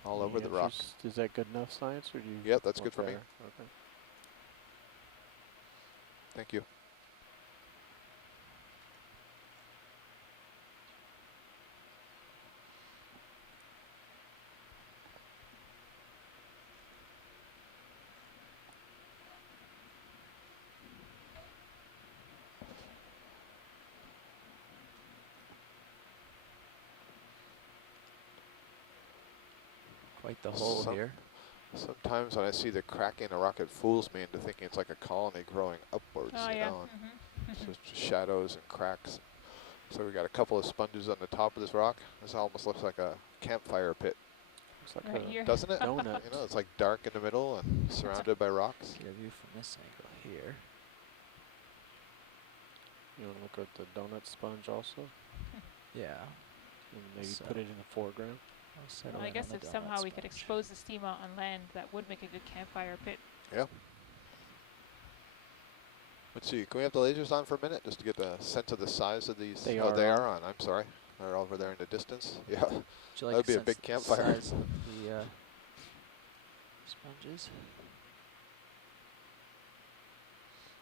All over the Yeah, rock. Is that good enough science, or do you? Yep, that's want good for me. better? Okay. Thank you. Quite the hole Some- here. Sometimes when I see the crack in a rock, it fools me into thinking it's like a colony growing upwards. Oh, you yeah. know, and so it's just shadows and cracks. So we got a couple of sponges on the top of this rock. This almost looks like a campfire pit, Looks like Right a here. doesn't it? donut. You know, it's like dark in the middle and surrounded by rocks. Get a view from this angle here. You want to look at the donut sponge also, Yeah. and maybe So- put it in the foreground. I'll settle Well, I in guess on the if donut somehow we could sponge. expose the Seamount on land, that would make a good campfire pit. Yeah. Let's see. Can we have the lasers on for a minute just to get a sense of the size of these? They oh, are they on. are on. I'm sorry. They're over there in the distance. Yeah. Would you like That'd to be a sense big the campfire. size of the sponges?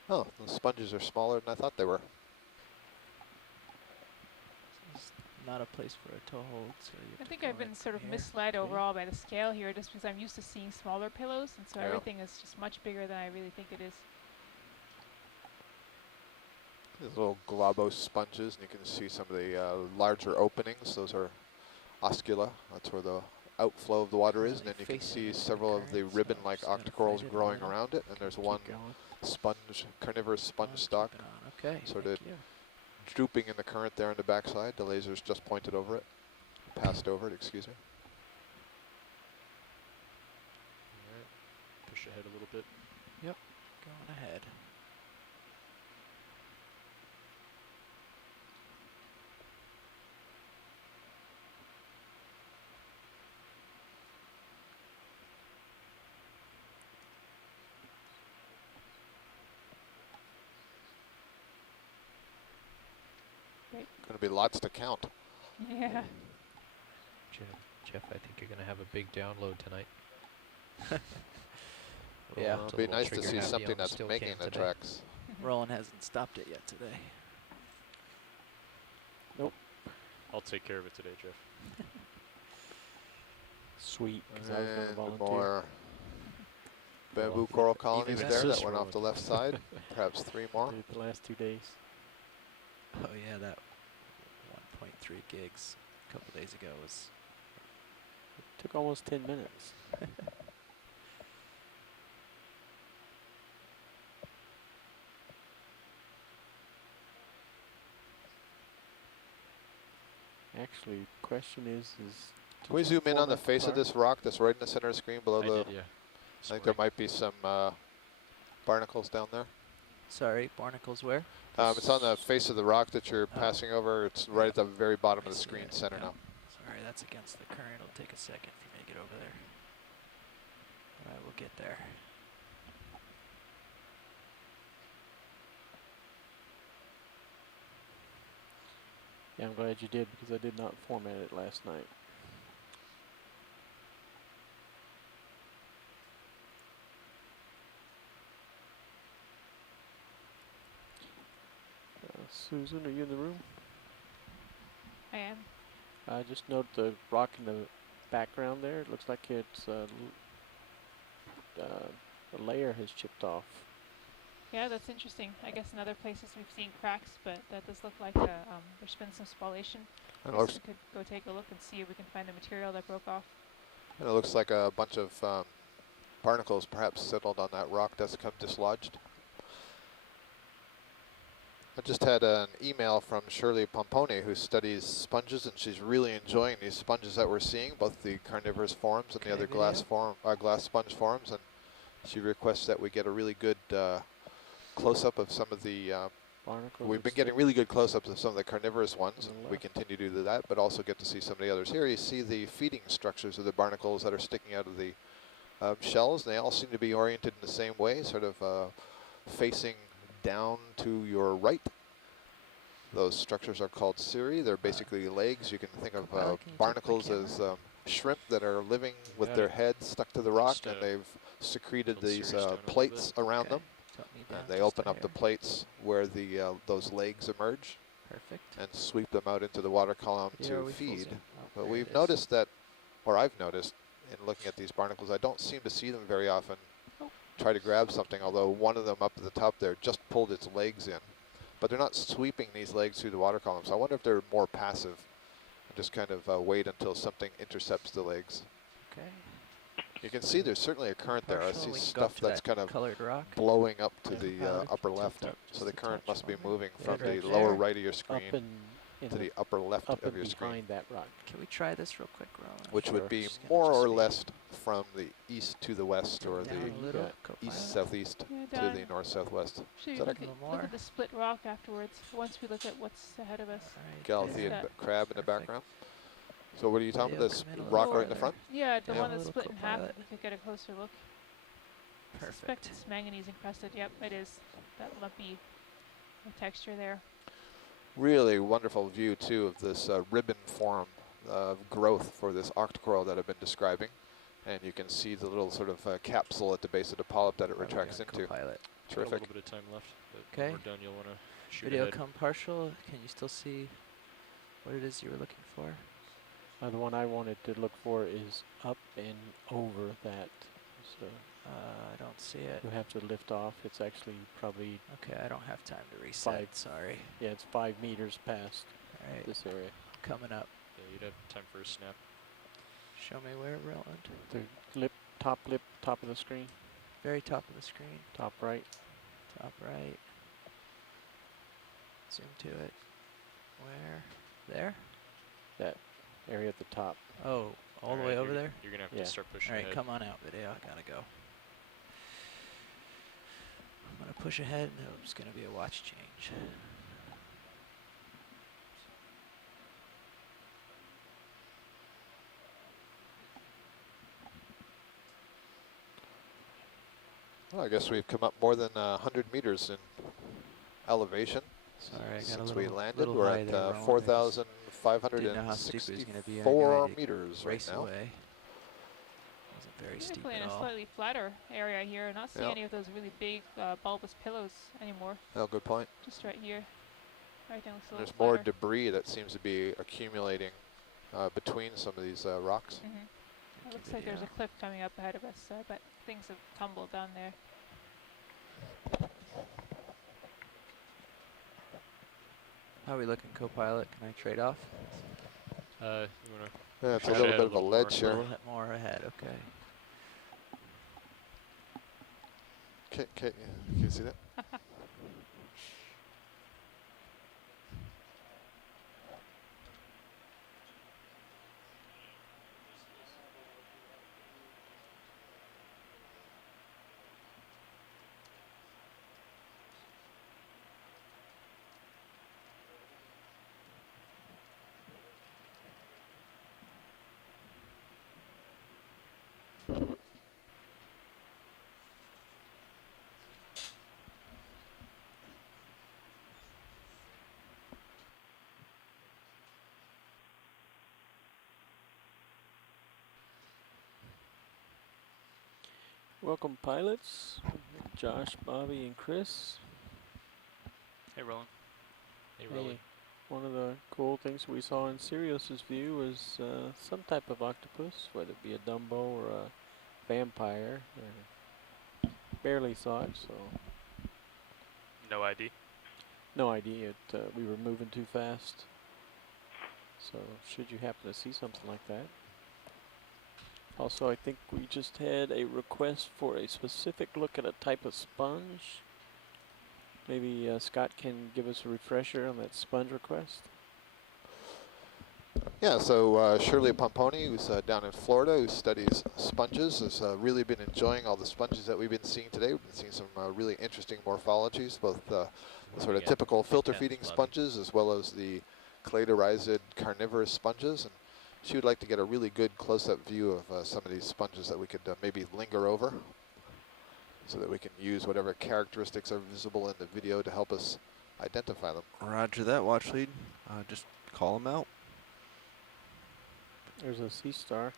Oh, the sponges are smaller than I thought they were. It's not a place for a toe hold, so you I have to think go I've been in sort of from here. misled overall by the scale here, just because I'm used to seeing smaller pillows, and so Yeah. everything is just much bigger than I really think it is. These little globose sponges, and you can see some of the larger openings. Those are oscula. That's where the outflow of the water is, and then you can Facing see into the several of the current, so ribbon-like just gonna octocorals fight it a growing little. around it, and there's Keep one going. sponge, carnivorous sponge Keep stalk it on. Okay, sort thank of you. drooping in the current there on the backside. The laser's just pointed over it, passed over it, excuse me. Alright. Push ahead a little bit. Going ahead. Going to be lots to count. Yeah. Jeff, I think you're going to have a big download tonight. Yeah. It'd It's a be little nice to trigger see happy something on the that's still making cam the today. tracks. Roland hasn't stopped it yet today. I'll take care of it today, Jeff. Sweet, because I was going to And volunteer. more bamboo Well, coral colonies even there that this went off the left side. Perhaps 3 more. Did it the last 2 days. Oh yeah, that 1.3 gigs a couple days ago was Took almost 10 minutes. Actually, question is Can we zoom in on the face of this rock that's right in the center of the screen below I the... did, yeah. I think there might be some barnacles down there. Sorry, barnacles where? It's on the face of the rock that you're passing over. It's right at the very bottom of the screen center now. Sorry, that's against the current. It'll take a second for me to get over there. But I will get there. Yeah, I'm glad you did because I did not format it last night. Susan, are you in the room? I am. Just note the rock in the background there. It looks like it's the layer has chipped off. Yeah, that's interesting. I guess in other places we've seen cracks, but that does look like there's been some spallation. And I guess we could go take a look and see if we can find the material that broke off. it looks like a bunch of barnacles perhaps settled on that rock that's come dislodged. I just had an email from Shirley Pompone, who studies sponges, and she's really enjoying these sponges that we're seeing, both the carnivorous forms and the other glass sponge forms. And she requests that we get a really good close-up of some of the Barnacles. we've been getting really good close-ups of some of the carnivorous ones, and we continue to do that, but also get to see some of the others. Here you see the feeding structures of the barnacles that are sticking out of the shells, and they all seem to be oriented in the same way, sort of facing down to your right. Those structures are called cirri. They're basically legs. You can think of barnacles as shrimp that are living with their heads stuck to the rock, and they've secreted these plates around them. And they open up the plates where the those legs emerge. Perfect. And sweep them out into the water column to feed. But we've noticed that, or I've noticed in looking at these barnacles, I don't seem to see them very often try to grab something, although one of them up at the top there just pulled its legs in. But they're not sweeping these legs through the water column, so I wonder if they're more passive and just kind of wait until something intercepts the legs. Okay. You can see there's certainly a current there. I see stuff that's kind of colored rock. blowing up to the upper left. So the current must be moving from the lower right of your screen to the upper left of your screen. Behind that rock. Can we try this real quick, Rowan? Which would be more or less from the east to the west, or the east-southeast to the north-southwest. Should we look at the split rock afterwards, once we look at what's ahead of us? Galaxian crab in the background. So what are you talking about, this rock right in the front? Yeah, the one that's split in half, if we could get a closer look. Perfect. I suspect it's manganese encrusted. Yep, it is. That lumpy texture there. Really wonderful view, too, of this ribbon form of growth for this octocoral that I've been describing. And you can see the little sort of capsule at the base of the polyp that it retracts into. Terrific. A little bit of time left, but when we're done, you'll want to shoot Video ahead. come partial. Can you still see what it is you were looking for? The one I wanted to look for is up and over that. So I don't see it. you have to lift off. It's actually probably Okay, I don't have time to reset. Sorry. Yeah, it's 5 meters past this area. Coming up. Yeah, you'd have time for a snap. Show me where, Roland. The lip, top of the screen. Very top of the screen. Top right. Top right. Zoom to it. Where? There? That area at the top. Oh, all the way over there? You're going to have to start pushing ahead. ahead. Come on out, video. I gotta go. I'm going to push ahead, and it's going to be a watch change. Well, I guess we've come up more than 100 meters in elevation. Sorry, I got since a we little, landed. little We're high at there, 4,564 meters right now. Away. Wasn't very steep Definitely at in a all. slightly flatter area here. Not seeing any of those really big bulbous pillows anymore. Oh, good point. Just right here. Right down the There's more debris that seems to be accumulating between some of these rocks. It looks like there's a cliff coming up ahead of us, but things have tumbled down there. How are we looking, co-pilot? Can I trade off? You want to? Yeah, it's a little bit of a ledge here. A little more ahead, okay. Can you see that? Welcome, pilots. Josh, Bobby, and Chris. Hey, Roland. Hey, Hey, Roland. one of the cool things we saw in Sirius's view was some type of octopus, whether it be a Dumbo or a vampire. Barely saw it, so No ID. no idea. We were moving too fast. So should you happen to see something like that. Also, I think we just had a request for a specific look at a type of sponge. Maybe Scott can give us a refresher on that sponge request. Yeah, so Shirley Pomponi, who's down in Florida, who studies sponges, has really been enjoying all the sponges that we've been seeing today. We've been seeing some really interesting morphologies, both sort of Yeah, typical filter intense, feeding Bobby. sponges as well as the cladorizid carnivorous sponges. And she would like to get a really good close-up view of some of these sponges that we could maybe linger over so that we can use whatever characteristics are visible in the video to help us identify them. Roger that, watch lead. Just call them out. There's a sea star.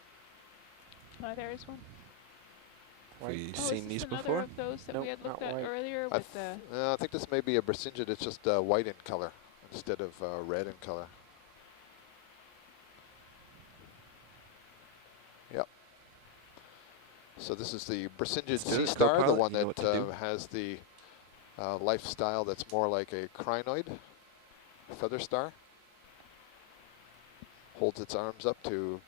Oh, there is one. White. Have you Oh, seen is these this another before? of those that Nope, we had looked not at white. earlier I with the... I think this may be a Brasingid. It's just white in color instead of red in color. Yep. So this is the Brasingid Let's do sea it. star, the Co-pilot, one you know what that to do. has the lifestyle that's more like a crinoid feather star. Holds its arms up to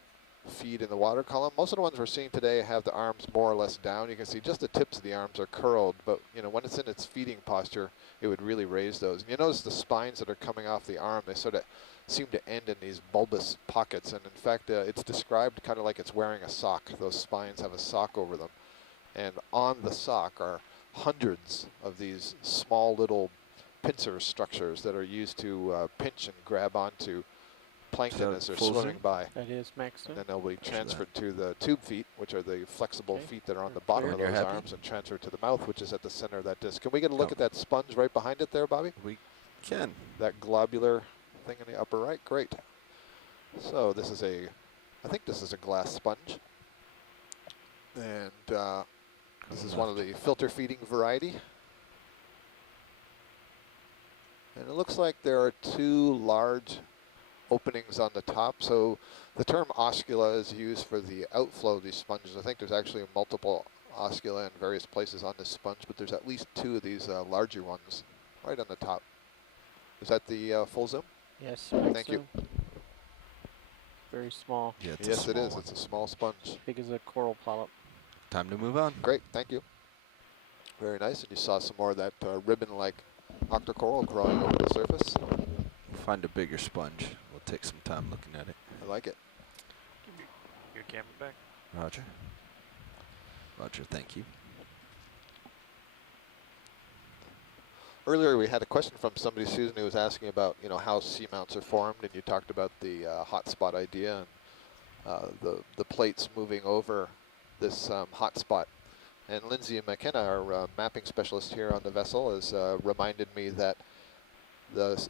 feed in the water column. Most of the ones we're seeing today have the arms more or less down. You can see just the tips of the arms are curled, but you know, when it's in its feeding posture, it would really raise those. And you notice the spines that are coming off the arm, they sort of seem to end in these bulbous pockets. And in fact, it's described kind of like it's wearing a sock. Those spines have a sock over them. And on the sock are hundreds of these small little pincer structures that are used to pinch and grab onto plankton that as they're full swimming zoom? by. That is max. And then they'll be that. transferred to the tube feet, which are the flexible Okay. feet that are on the Clear. bottom of You're those happy? arms, and transferred to the mouth, which is at the center of that disc. Can we get a look Oh. at that sponge right behind it there, Bobby? We can. That globular thing in the upper right? Great. So this is I think this is a glass sponge. And this is one of the filter feeding variety. And it looks like there are two large openings on the top. So the term oscula is used for the outflow of these sponges. I think there's actually multiple oscula in various places on this sponge, but there's at least two of these larger ones right on the top. Is that the full zoom? Yes. Thank you. Very small. Yeah, it's a Yes, it small is. one. It's a small sponge. Big as a coral polyp. Time to move on. Great, thank you. Very nice. And you saw some more of that ribbon-like octocoral growing over the surface. Find a bigger sponge. We'll take some time looking at it. I like it. Your camera back. Roger. Roger, thank you. Earlier we had a question from somebody, Susan, who was asking about, you know, how seamounts are formed, and you talked about the hotspot idea and the plates moving over this hotspot. And Lindsay McKenna, our mapping specialist here on the vessel, has reminded me that the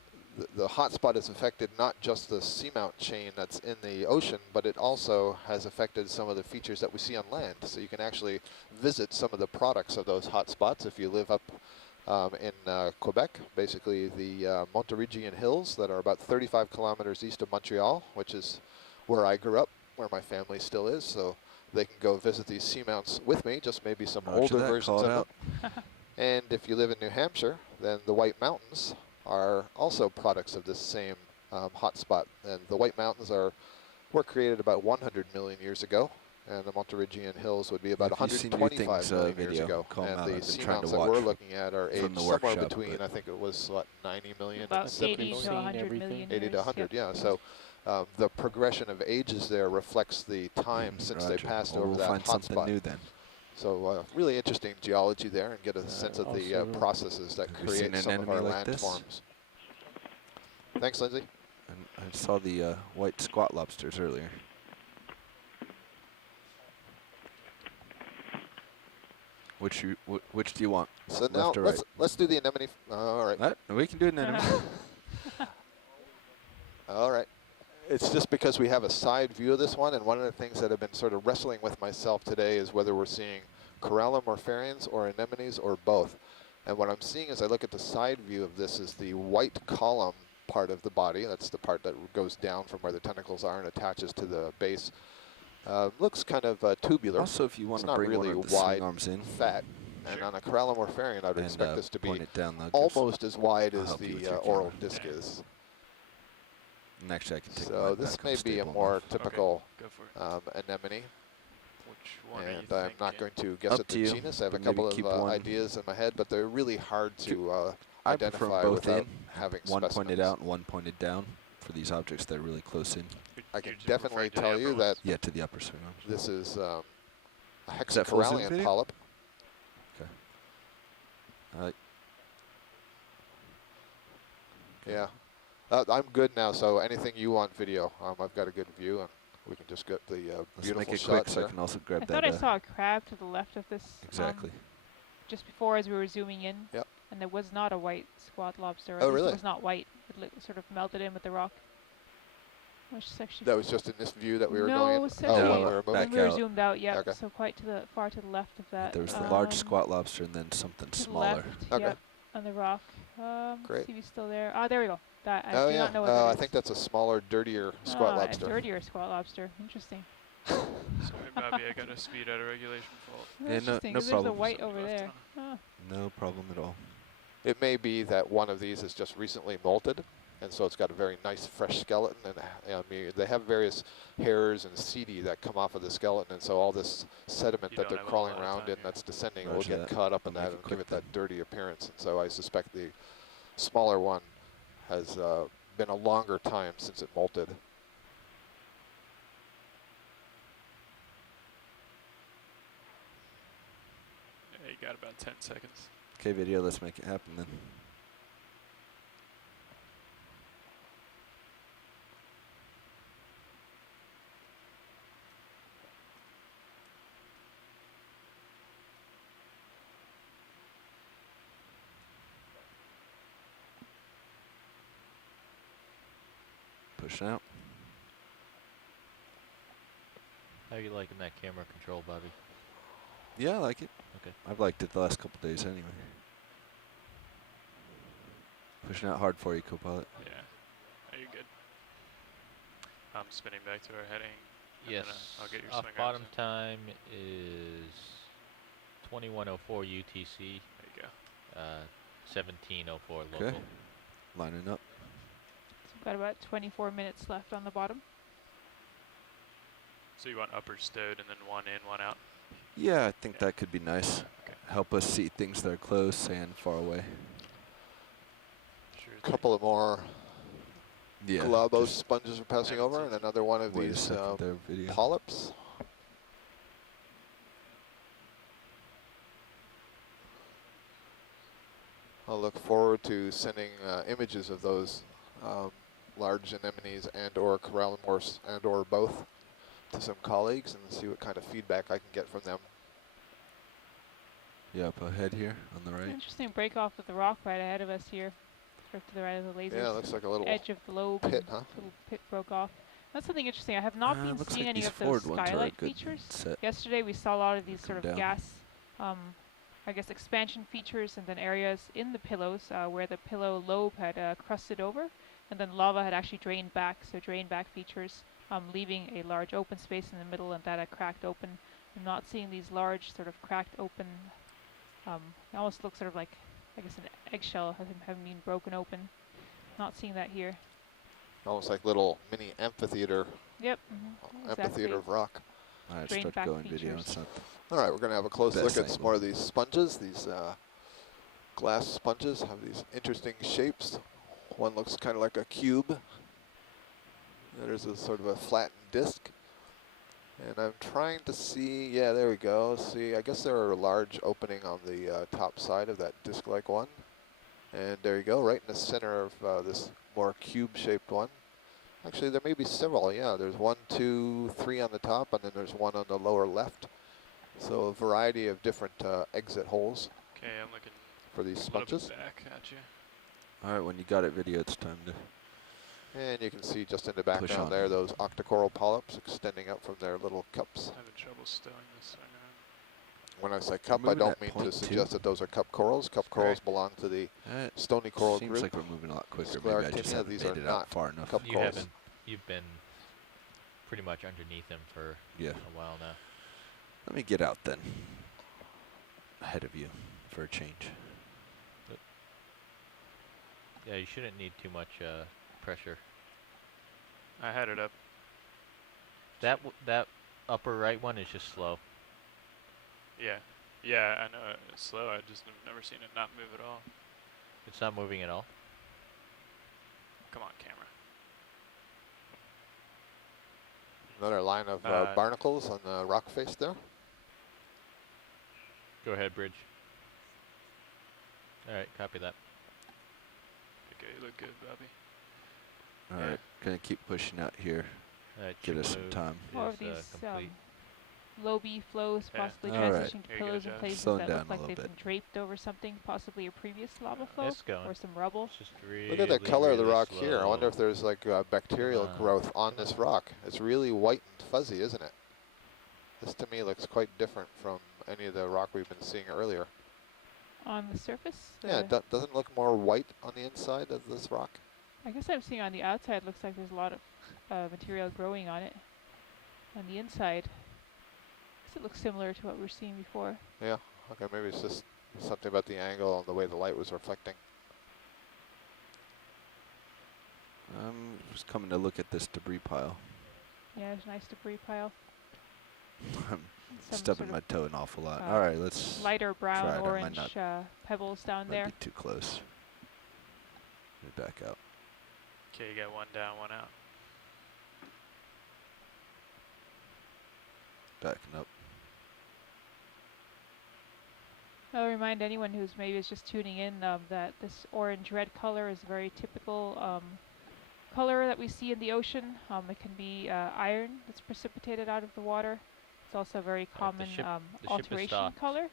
hotspot has affected not just the seamount chain that's in the ocean, but it also has affected some of the features that we see on land. So you can actually visit some of the products of those hotspots if you live up in Quebec, basically the Montérégion Hills that are about 35 kilometers east of Montreal, which is where I grew up, where my family still is. So they can go visit these seamounts with me, just maybe some Roger older that, versions call it of them. And if you live in New Hampshire, then the White Mountains are also products of this same hotspot. And the White Mountains were created about 100 million years ago, and the Montérégion Hills would be about If you've seen 125 Things, million years video, ago. call 'em And out. the I've been trying to seamounts that watch we're looking at are from aged the somewhere workshop, between, but- I think it was, what, 90 million About and 70 80 to million? 100 everything. million 80 to years, 100, yep. yeah. So the progression of ages there reflects the time since they Roger. passed Well, over we'll that find something hotspot. new then. So really interesting geology there, and get a sense of the also- processes that Have you seen create an some of enemy our like this? landforms. Thanks, Lindsay. And I saw the white squat lobsters earlier. Which do you want? So now Left or right? let's do the anemone. All right. What? We can do it in enemy. All right. It's just because we have a side view of this one, and one of the things that I've been sort of wrestling with myself today is whether we're seeing Corallomorpharians or anemones or both. And what I'm seeing as I look at the side view of this is the white column part of the body. That's the part that goes down from where the tentacles are and attaches to the base. Looks kind of tubular. Also, if you want It's to not bring really one of the wide, swing arms in, fat. And on a Corallomorpharian, I would and expect this to be point it down, that'll give almost as wide I'll as help you with the your oral camera. disc is. and actually I can take So mine this back may up be a stable more enough. typical Go for it. anemone. Which one are you And I'm not thinking? going to guess Up at to the you, genus. I have a but maybe couple keep of one. ideas in my head, but they're really hard to I prefer 'em identify both without in, having one specimens. pointed out and one pointed down for these objects that are really close in. I can You're just definitely referring to the tell upper you ones? that Yeah, to the upper swing arms. this is a Is that full zoom hexacorallian video? polyp. Yeah. I'm good now, so anything you want video, I've got a good view, and we can just get the Let's beautiful make it shots quick so there. I can also grab I that. thought I saw a crab to the left of this. Exactly. Just before as we were zooming in. Yep. And there was not a white squat lobster. Or Oh, at least really? It was not white. It sort of melted in with the rock. Which is actually That was just in this view that we were no, going in? it's Oh, actually when we were moving? back when we were out. zoomed out, yeah. Okay. So quite to the far to the left of that. There was the large Um, squat lobster and then something to the smaller. left, Okay. yep, on the rock. Great. See if he's still there. Ah, there we go. That I Oh, do yeah. not know what that I is. think that's a smaller, dirtier squat Ah, lobster. A dirtier squat lobster. Interesting. Sorry, Bobby, I got a speed out of regulation fault. Yeah, no- Interesting. no 'Cause there's a problem. white Somebody over left there. it Ah. No problem at all. It may be that one of these is just recently molted, and so it's got a very nice fresh skeleton. And I mean, they have various hairs and setae that come off of the skeleton, and so all this sediment You that don't they're have a crawling lot of around time in here. that's descending will Roger get that. caught up in I'll that make it and give quick it that dirty appearance. And so I suspect the smaller one has been a longer time since it molted. Yeah, you got about 10 seconds. Okay, video, let's make it happen then. Pushing out. How are you liking that camera control, Bobby? Yeah, I like it. Okay. I've liked it the last couple days anyway. Pushing out hard for you, co-pilot. Yeah. Are you good? I'm spinning back to our heading. and Yes. then, I'll get your Off swing bottom arms in. time is 21:04 UTC, There you go. 17:04 Okay. local. Lining up. So we've got about 24 minutes left on the bottom. So you want upper stowed and then one in, one out? Yeah, I think that could be nice. Okay. Help us see things that are close and far away. Sure A thing. couple of more Yeah. globose just sponges are passing over, and another one of wait a these second there, video. polyps. I'll look forward to sending images of those large anemones and or corallomorphs and or both to some colleagues and see what kind of feedback I can get from them. Yeah, up ahead here on the right. Interesting break off of the rock right ahead of us here. Sort of to the right of the lasers. Yeah, it looks like a little edge of the lobe. pit, and huh? Little pit broke off. That's something interesting. I have not been looks seeing like any these of those forward ones are a skylight good features. set. Yesterday we saw a lot of these Come sort of down. gas, I guess expansion features, and then areas in the pillows where the pillow lobe had crusted over, and then lava had actually drained back, so drained back features, leaving a large open space in the middle, and that had cracked open. I'm not seeing these large sort of cracked open, it almost looks sort of like, I guess, an eggshell having been broken open. Not seeing that here. Almost like little mini amphitheater, Yep. amphitheater of rock. All right, Drained start back going video. features. It's not All right, we're going to have a close Best look at some angle. more of these sponges. These glass sponges have these interesting shapes. One looks kind of like a cube. There's a sort of a flattened disc. And I'm trying to see, yeah, there we go. See, I guess there are a large opening on the top side of that disc-like one. And there you go, right in the center of this more cube-shaped one. Actually, there may be several, yeah. There's 1, 2, 3 on the top, and then there's one on the lower left. So a variety of different exit holes Okay, I'm looking for these a little sponges. bit back at you. All right, when you got it, video, it's time to. And you can see just in the Push background on. there, those octocoral polyps extending up from their little cups. Having trouble stowing this thing When I say cup, I moving don't at mean to 0.2. suggest that those are cup corals. Cup corals belong to the stony coral Seems group. like we're moving a lot quicker. Maybe I just Sclerotinia, haven't these made are it not out far enough. cup You corals. haven't. You've been pretty much underneath them for Yeah. a while now. Let me get out then. Ahead of you for a change. Yeah, you shouldn't need too much pressure. I had it up. That upper right one is just slow. Yeah. Yeah, I know it's slow. I just have never seen it not move at all. It's not moving at all. Come on, camera. Another line of barnacles on the rock face there. Go ahead, Bridge. All right, copy that. Okay, you look good, Bobby. All right, gonna keep pushing out here. All right, Get chip us some move time. More of is, these complete. low-B flows, Yeah. possibly All right. transition to Here you go, pillows in Josh. places Slowing that down look a like little they've bit. been draped over something, possibly a previous lava flow It's going. or some rubble. It's just really, Look at the color of the really rock here. I wonder slow. if there's like bacterial on, growth on come this on. rock. It's really white and fuzzy, isn't it? This to me looks quite different from any of the rock we've been seeing earlier. On the surface? Yeah, it doesn't look more white on the inside of this rock. I guess I'm seeing on the outside looks like there's a lot of material growing on it. On the inside, I guess it looks similar to what we were seeing before. Yeah, okay, maybe it's just something about the angle and the way the light was reflecting. I'm just coming to look at this debris pile. Yeah, there's a nice debris pile. I'm Some stubbing sort my of toe an awful lot. uh, All right, let's lighter brown, try it. I might orange not- pebbles down might there. be too close. Let me back out. Okay, you got one down, one out. Backing up. I'll remind anyone who's maybe is just tuning in that this orange-red color is a very typical color that we see in the ocean. It can be iron that's precipitated out of the water. It's also a very common ship is alteration stopped. color.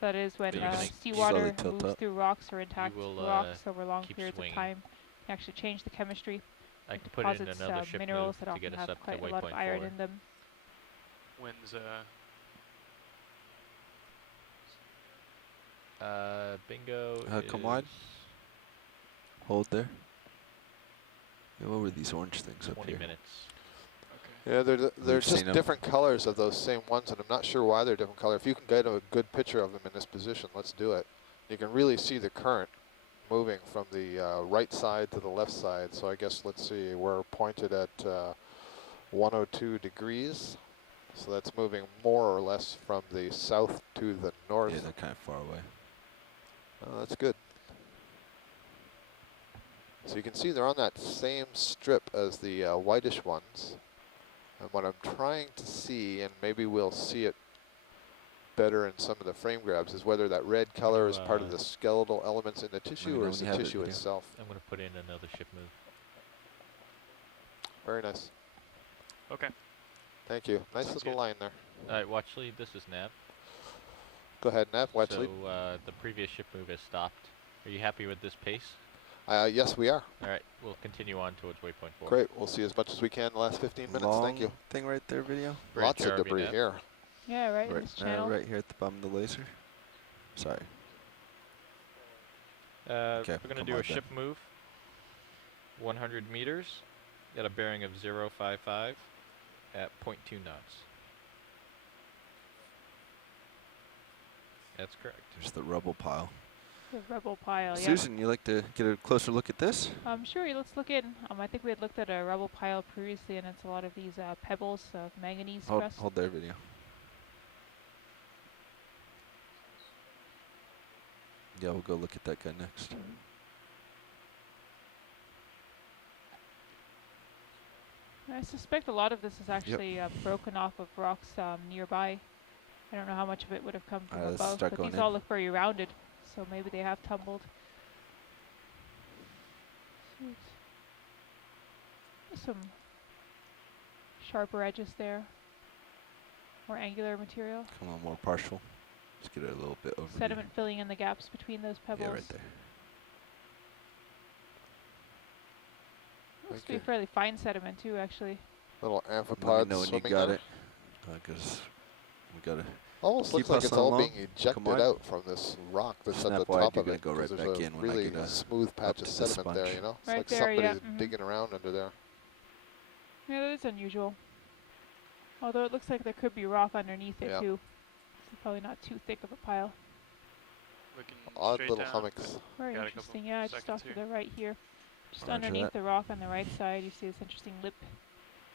So that is when So you're gonna seawater slowly tilt moves up. through rocks or intact will, rocks over long keep periods swinging. of time. You actually change the chemistry. I It can put it in deposits another ship minerals move that to often get us have up to quite a lot of waypoint iron 4. in them. When's Bingo come wide. is Hold there. Yeah, what were these orange things up 20 here? minutes. Yeah, they're We've just seen 'em. different colors of those same ones, and I'm not sure why they're different color. If you can get a good picture of them in this position, let's do it. You can really see the current moving from the right side to the left side. So I guess, let's see, we're pointed at 102 degrees. So that's moving more or less from the south to the north. Yeah, they're kind of far away. That's good. So you can see they're on that same strip as the whitish ones. And what I'm trying to see, and maybe we'll see it better in some of the frame grabs, is whether that red color is part of the skeletal elements in the tissue or is the tissue itself. I'm going to put in another ship move. Very nice. Okay. Thank you. Nice Sounds little good. line there. All right, watch lead. This is Nav. Go ahead, Nav. Watch lead. So the previous ship move has stopped. Are you happy with this pace? Yes, we are. All right, we'll continue on towards waypoint 4. Great. We'll see as much as we can in the last 15 minutes. Long Thank you. thing right there, video. Bridge, Lots of RV debris nav. here. Yeah, right in this channel. Right here at the bottom of the laser. Sorry. Okay, We're going to come do on a then. ship move. 100 meters at a bearing of 055 at 0.2 knots. That's correct. There's the rubble pile. The Rubble Pile, yeah. Susan, you like to get a closer look at this? Sure, let's look in. I think we had looked at a Rubble Pile previously, and it's a lot of these pebbles of manganese crust. Hold there, video. Yeah, we'll go look at that guy next. I suspect a lot of this is actually broken off of rocks nearby. I don't know how much of it would have come from Alright, let's above, start but going these in. all look very rounded, so maybe they have tumbled. Sweet. There's some sharper edges there. More angular material. Come on, more partial. Let's get it a little bit over. Sediment filling in the gaps between those pebbles. Yeah, right there. Looks to be fairly fine sediment too, actually. Little Let me amphipods know when you swimming got there. it, because we gotta. Almost Keep looks like it's hustling all along. being ejected on. out from this rock that's at the Snap wide, top you're of gonna it. go 'Cause right there's back a in when I really get smooth patch to of the sediment there, sponge. you know? It's Right like there, yeah, somebody's digging around under there. Yeah, that is unusual. Although it looks like there could be rock underneath it Yeah. too. It's probably not too thick of a pile. Looking Odd straight little down. hummocks. Very Got a interesting. couple Yeah, just seconds off to here. the right here. Just Roger underneath that. the rock on the right side, you see this interesting lip.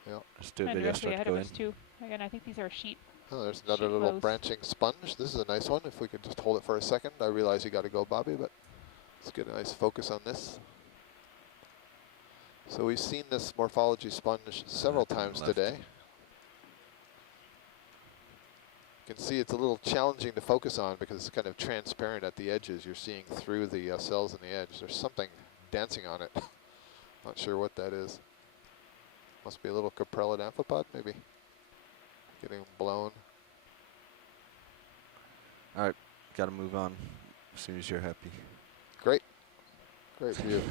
Let's do a And video directly start to ahead go of in. us too. Again, I think these are sheet. Oh, there's another Sheet little flows. branching sponge. This is a nice one. If we could just hold it for a second. I realize you got to go, Bobby, but let's get a nice focus on this. So we've seen this morphology sponge several to the times left. today. You can see it's a little challenging to focus on because it's kind of transparent at the edges. You're seeing through the cells in the edge. There's something dancing on it. Not sure what that is. Must be a little caprellid amphipod, maybe. Getting blown. All right, got to move on as soon as you're happy. Great. Great view.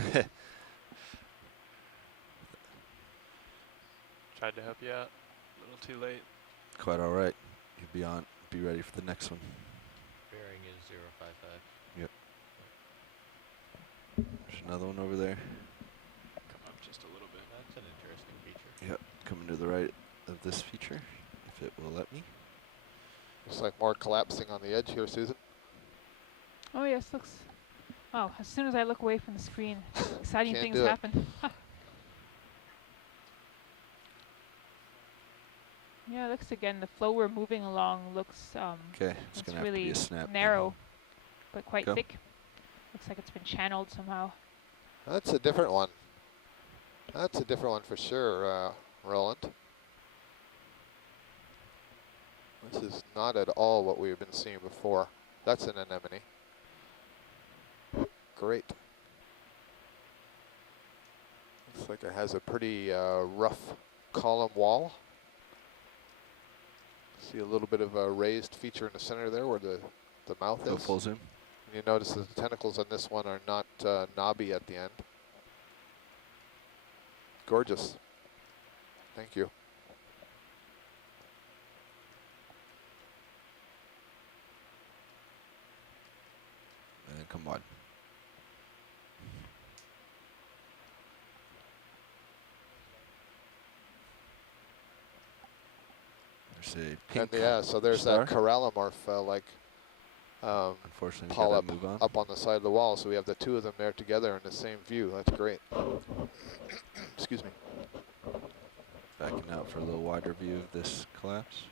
Tried to help you out. A little too late. Quite all right. You'll be on. Be ready for the next one. Bearing is 055. Yep. There's another one over there. Come up just a little bit. That's an interesting feature. Yep, coming to the right of this feature, if it will let me. Looks like more collapsing on the edge here, Susan. Oh yes, looks. Oh, as soon as I look away from the screen, exciting Can't things do it. happen. Yeah, it looks again. The flow we're moving along looks Okay, it's it's gonna have to be really a snap. narrow, but quite Go. thick. Looks like it's been channeled somehow. That's a different one. That's a different one for sure, Roland. This is not at all what we've been seeing before. That's an anemone. Great. Looks like it has a pretty rough column wall. See a little bit of a raised feature in the center there where the mouth Go is. full zoom. And you notice that the tentacles on this one are not knobby at the end. Gorgeous. Thank you. And come on. There's a pink. And yeah, so there's star. that corallimorph like Unfortunately, polyp gotta move on. up on the side of the wall. So we have the two of them there together in the same view. That's great. Excuse me. Backing out for a little wider view of this collapse.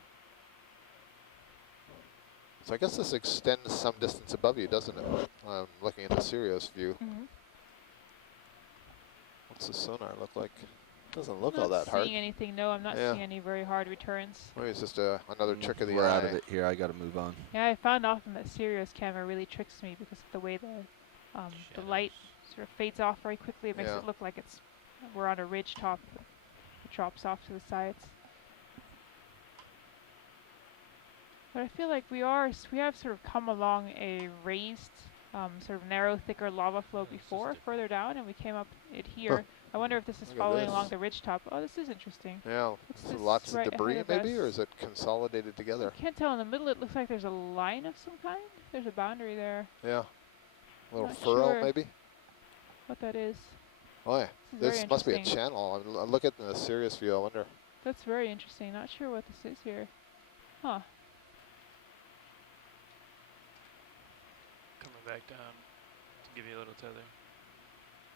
So I guess this extends some distance above you, doesn't it? Looking at the Sirius view. Mm-hmm. What's the sonar look like? Doesn't look Not all that hard. seeing anything. No, I'm not Yeah. seeing any very hard returns. Maybe it's just another trick of the We're eye. out of it here. I gotta move on. Yeah, I found often that Sirius camera really tricks me because of the way the light sort of fades off very quickly. It makes Yeah. it look like we're on a ridge top. It drops off to the sides. But I feel like we have sort of come along a raised, sort of narrow, thicker lava flow before, further down, and we came up it here. Huh. I wonder if this is Look at following this. along the ridge top. Oh, this is interesting. Yeah, What's so this lots right of debris ahead of maybe, or us? is it consolidated together? I can't tell. In the middle, it looks like there's a line of some kind. There's a boundary there. Yeah. A little Not furrow sure. maybe? What that is. Oh yeah. This is very This must be a interesting. channel. I look at the Sirius view, I wonder. That's very interesting. Not sure what this is here. Huh. Coming back down to give you a little tether.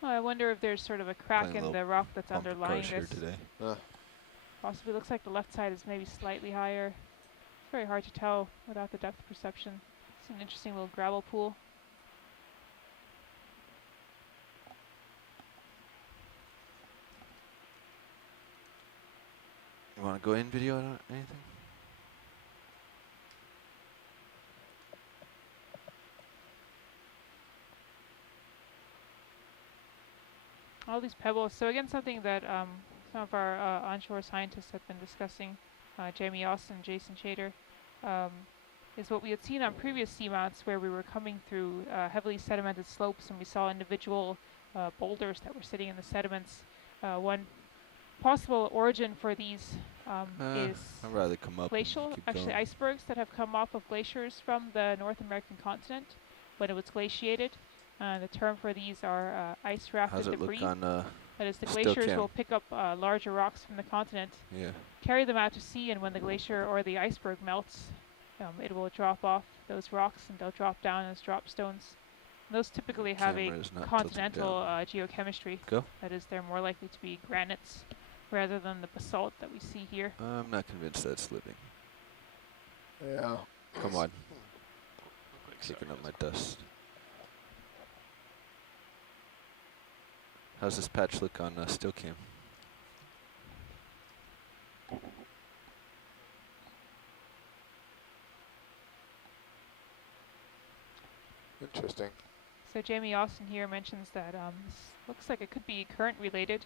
Oh, I wonder if there's sort of a crack Playing a in little the rock that's Bumper underlying cars here this. today. Possibly looks like the left side is maybe slightly higher. It's very hard to tell without the depth perception. It's an interesting little gravel pool. You want to go in video or anything? All these pebbles. So again, something that some of our onshore scientists have been discussing, Jamie Austin, Jason Chater, is what we had seen on previous seamounts where we were coming through heavily sedimented slopes and we saw individual boulders that were sitting in the sediments. One possible origin for these is I'd rather come up. glacial, And keep actually going. icebergs that have come off of glaciers from the North American continent when it was glaciated. The term for these are ice rafted How's it debris. look on? That is, the still glaciers cam? will pick up larger rocks from the continent, Yeah. carry them out to sea, and when the glacier or the iceberg melts, it will drop off those rocks and they'll drop down as drop stones. Those typically have a Camera is not tilted continental down. geochemistry. Go. That is, they're more likely to be granites rather than the basalt that we see here. I'm not convinced that's living. Yeah. Come on, Like kicking so. up my dust. How's this patch look on still cam? Interesting. So Jamie Austin here mentions that this looks like it could be current related.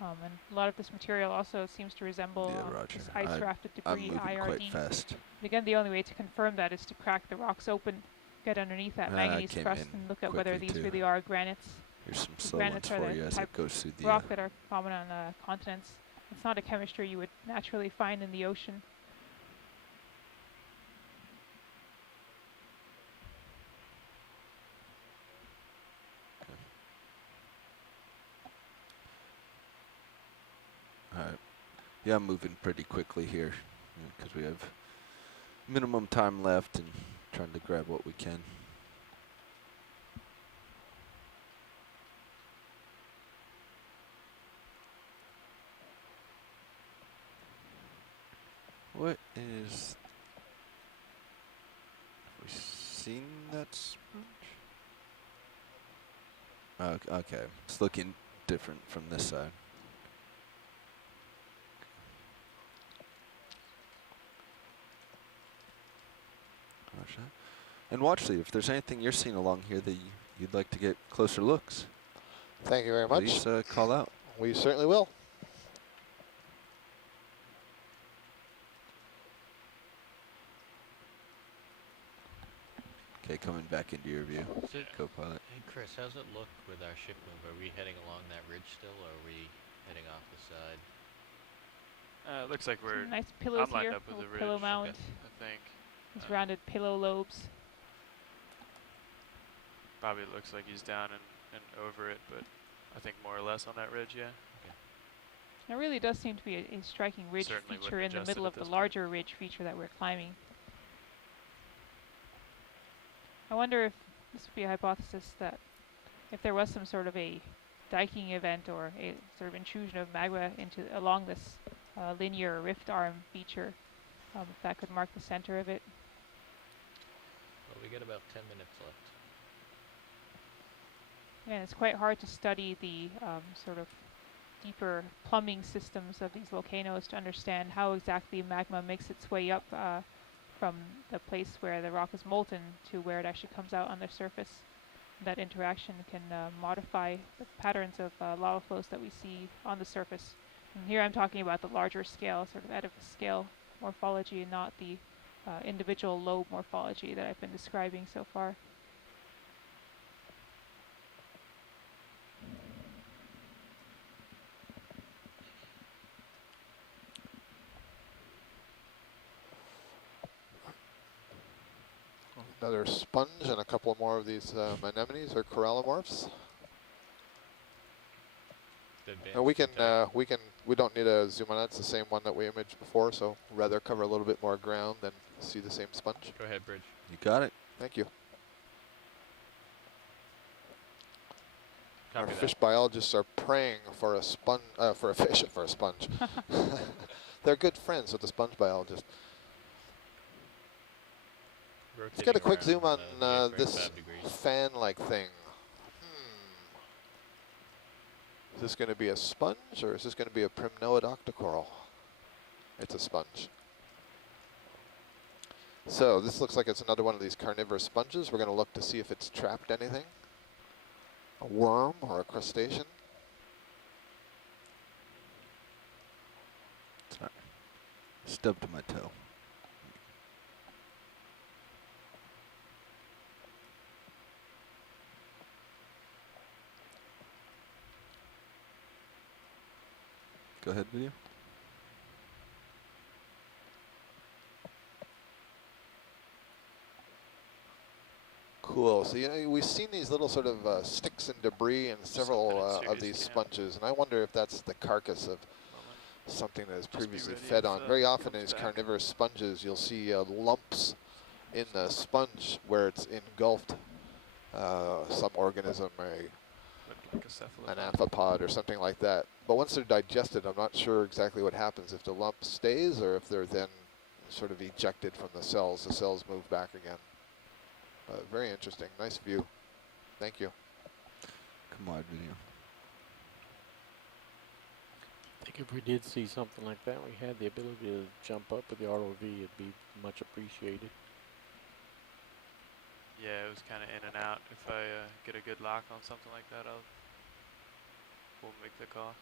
And a lot of this material also seems to resemble Yeah, Roger. this ice rafted I'm debris, moving IRD. quite fast. And again, the only way to confirm that is to crack the rocks open, get underneath that I manganese came crust, in and look at whether quickly these too. really are granites. Here's some The slow ones granites are for the you as type it goes through the. rock that are common on continents. It's not a chemistry you would naturally find in the ocean. Alright. Yeah, I'm moving pretty quickly here because we have minimum time left and trying to grab what we can. What is... Have we seen that sponge? Okay, it's looking different from this side. Roger. And Watchley, if there's anything you're seeing along here that you'd like to get closer looks, Thank you very much. please call out. We certainly will. Okay, coming back into your view, So, co-pilot. hey Chris, how's it look with our ship move? Are we heading along that ridge still, or are we heading off the side? It looks like we're, Some nice pillows I'm lined here, up with little the pillow ridge. mound, I think. these Uh, rounded pillow lobes. Probably looks like he's down and over it, but I think more or less on that ridge, yeah. There really does seem to be a striking ridge Certainly feature wouldn't in the adjust middle it of at the this larger ridge feature that we're climbing. I wonder if this would be a hypothesis that if there was some sort of a diking event or a sort of intrusion of magma into along this linear rift arm feature, if that could mark the center of it. Well, we got about 10 minutes left. And it's quite hard to study the sort of deeper plumbing systems of these volcanoes to understand how exactly magma makes its way up from the place where the rock is molten to where it actually comes out on the surface. That interaction can modify the patterns of lava flows that we see on the surface. And here I'm talking about the larger scale, sort of edifice scale morphology, and not the individual lobe morphology that I've been describing so far. Another sponge and a couple more of these anemones or corallomorphs. And we don't need a zoom on it. It's the same one that we imaged before, so rather cover a little bit more ground than see the same sponge. Go ahead, Bridge. You got it. Thank you. Copy Our that. fish biologists are praying for a sponge, for a fish, for a sponge. They're good friends with the sponge biologist. Let's get a quick zoom on this fan-like thing. Is this going to be a sponge or is this going to be a primnoid octocoral? It's a sponge. So this looks like it's another one of these carnivorous sponges. We're going to look to see if it's trapped anything. A worm or a crustacean. Sorry. Stubbed my toe. Go ahead, video. Cool. So we've seen these little sort of sticks and debris in several of these sponges, and I wonder if that's the carcass of something that is previously fed on. Very often in these carnivorous sponges, you'll see lumps in the sponge where it's engulfed some organism, an amphipod or something like that. But once they're digested, I'm not sure exactly what happens, if the lump stays or if they're then sort of ejected from the cells. The cells move back again. Very interesting. Nice view. Thank you. Come on, video. I think if we did see something like that, we had the ability to jump up with the ROV, it'd be much appreciated. Yeah, it was kind of in and out. If I get a good lock on something like that, we'll make the call.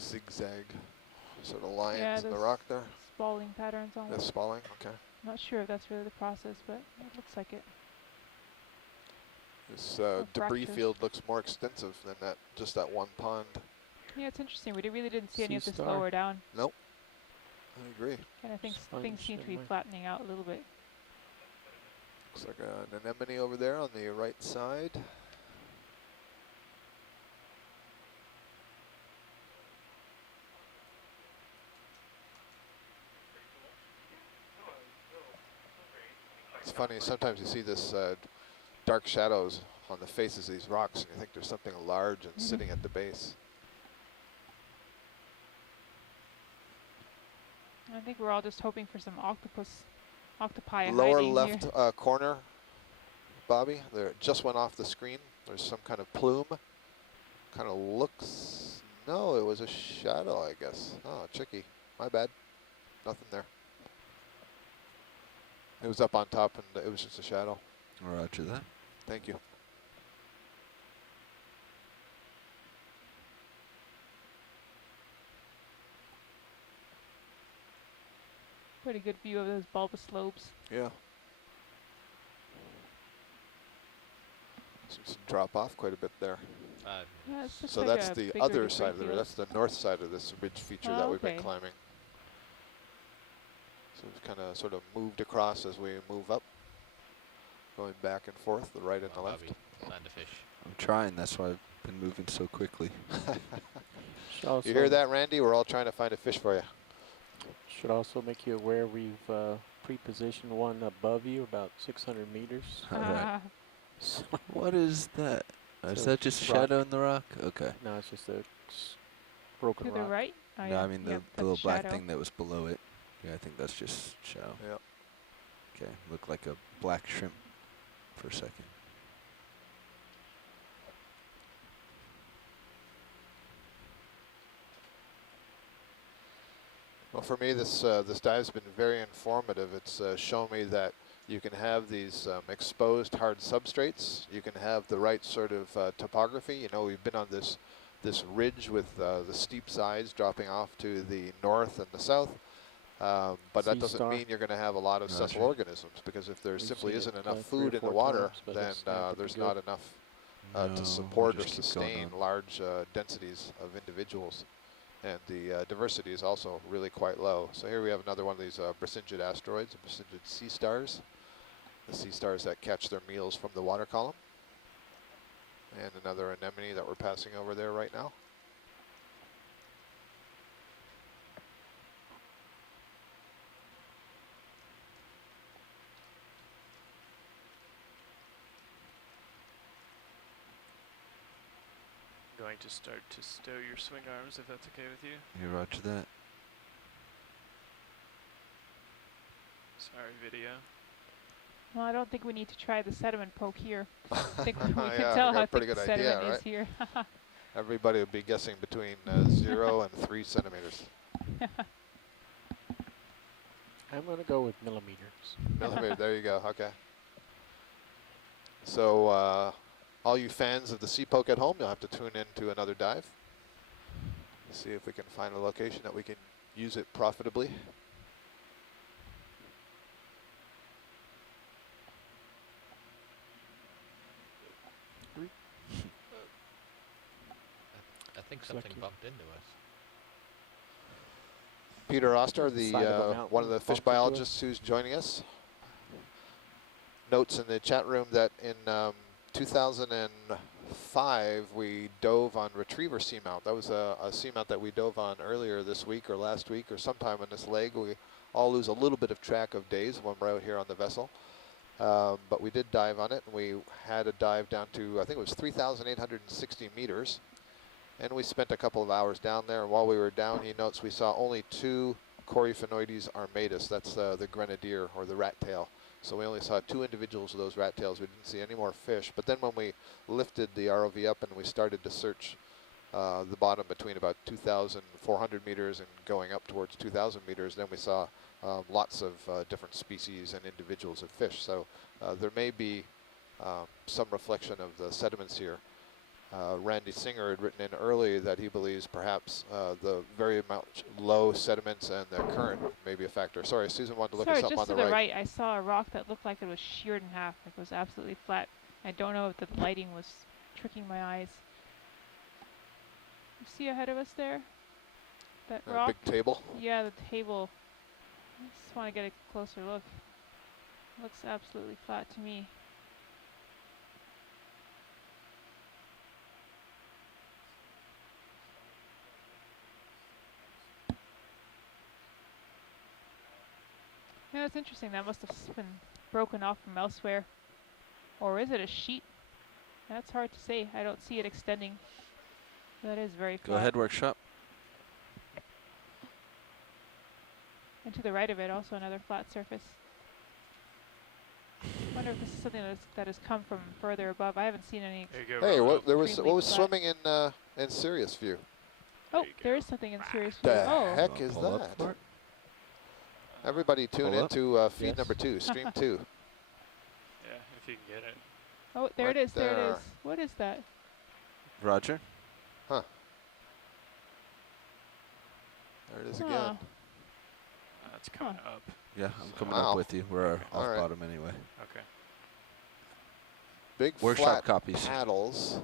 Zigzag sort of lines in the rock there. Spalling patterns on it. That's spalling, okay. Not sure if that's really the process, but it looks like it. This debris field looks more extensive than that, just that one pond. Yeah, it's interesting. We really didn't see any of this Sea star. lower down. Nope. I agree. And I think things seem to be anyway. flattening out a little bit. Looks like an anemone over there on the right side. It's funny, sometimes you see this dark shadows on the faces of these rocks and you think there's something large and sitting at the base. I think we're all just hoping for some octopi Lower hiding left here. corner, Bobby, there it just went off the screen. There's some kind of plume. Kind of looks, no, it was a shadow, I guess. Oh, tricky. My bad. Nothing there. It was up on top and it was just a shadow. Roger that. Thank you. Pretty good view of those bulbous lobes. Yeah. Seems to drop off quite a bit there. Yeah, it's just So like that's a the bigger other debris side of the field. that's the north side of this ridge feature that we've been okay. climbing. So we've kind of sort of moved across as we move up, going back and forth, the right and the left. Land to fish. I'm trying. That's why I've been moving so quickly. You hear that, Randy? We're all trying to find a fish for you. Should also make you aware we've pre-positioned one above you, about 600 meters. All right. So What is that? Is So that just rock. shadow in the rock? Okay. no, it's just a broken To the rock. right? Oh, No, yeah. I mean Yep, the that's little black shadow. thing that was below it. Yeah, I think that's just shadow. Yep. Okay, looked like a black shrimp for a second. Well, for me, this dive's been very informative. It's shown me that you can have these exposed hard substrates. You can have the right sort of topography. You know, we've been on this ridge with the steep sides dropping off to the north and the south. But that Sea doesn't star. mean you're going to have a lot of That's sessile right. organisms, because if there We've simply seen isn't it, enough 3 or food in the 4 water, times, but then it's not there's looking not good. enough No, to we'll support or just keep going sustain on. large densities of individuals. And the diversity is also really quite low. So here we have another one of these bracingid asteroids, bracingid sea stars. The sea stars that catch their meals from the water column. And another anemone that we're passing over there right now. Going to start to stow your swing arms if that's okay with you. You roger that? Sorry, video. Well, I don't think we need to try the sediment poke here. I think we Yeah, can tell we got how a pretty thick the good idea, sediment is right? here. Everybody would be guessing between 0 and 3 centimeters. I'm going to go with millimeters. Millimeter, there you go, okay. So all you fans of the sea poke at home, you'll have to tune in to another dive. See if we can find a location that we can use it profitably. I think Looks something like you- bumped into us. Peter Oster, On the side of a one of the mountain, fish bumped into us. biologists who's joining us, notes in the chat room that in 2005 we dove on retriever seamount. That was a seamount that we dove on earlier this week or last week or sometime in this leg. We all lose a little bit of track of days when we're out here on the vessel. But we did dive on it, and we had a dive down to, I think it was 3,860 meters. And we spent a couple of hours down there, and while we were down, he notes we saw only 2 Coryphaenoides armatus. That's the grenadier, or the rat tail. So we only saw 2 individuals of those rat tails. We didn't see any more fish. But then when we lifted the ROV up and we started to search the bottom between about 2,400 meters and going up towards 2,000 meters, then we saw lots of different species and individuals of fish. So there may be some reflection of the sediments here. Randy Singer had written in early that he believes perhaps the very low sediments and the current may be a factor. Sorry, Susan wanted to look at something on just to the the right. right, I saw a rock that looked like it was sheared in half. Like it was absolutely flat. I don't know if the lighting was tricking my eyes. You see ahead of us there? That rock? Big table. Yeah, the table. I just want to get a closer look. Looks absolutely flat to me. Yeah, that's interesting. That must have been broken off from elsewhere. Or is it a sheet? That's hard to say. I don't see it extending. That is very flat. Go ahead, workshop. And to the right of it, also another flat surface. I wonder if this is something that has come from further above. I haven't seen any. There you go. Hey, Rubble. what was Extremely flat. swimming in Sirius View? Oh, you there go. is something in serious. The Oh, heck is Pull up that? for it. Everybody tune Pull up. into feed Yes. number 2, stream 2. Yeah, if you can get it. oh, there Right it is. There it there. is. What is that? Roger. There it is Huh. again. It's coming up. Yeah, I'm coming Wow. up with you. We're Okay. off All right. bottom anyway. Okay. Big Workshop flat copies. paddles.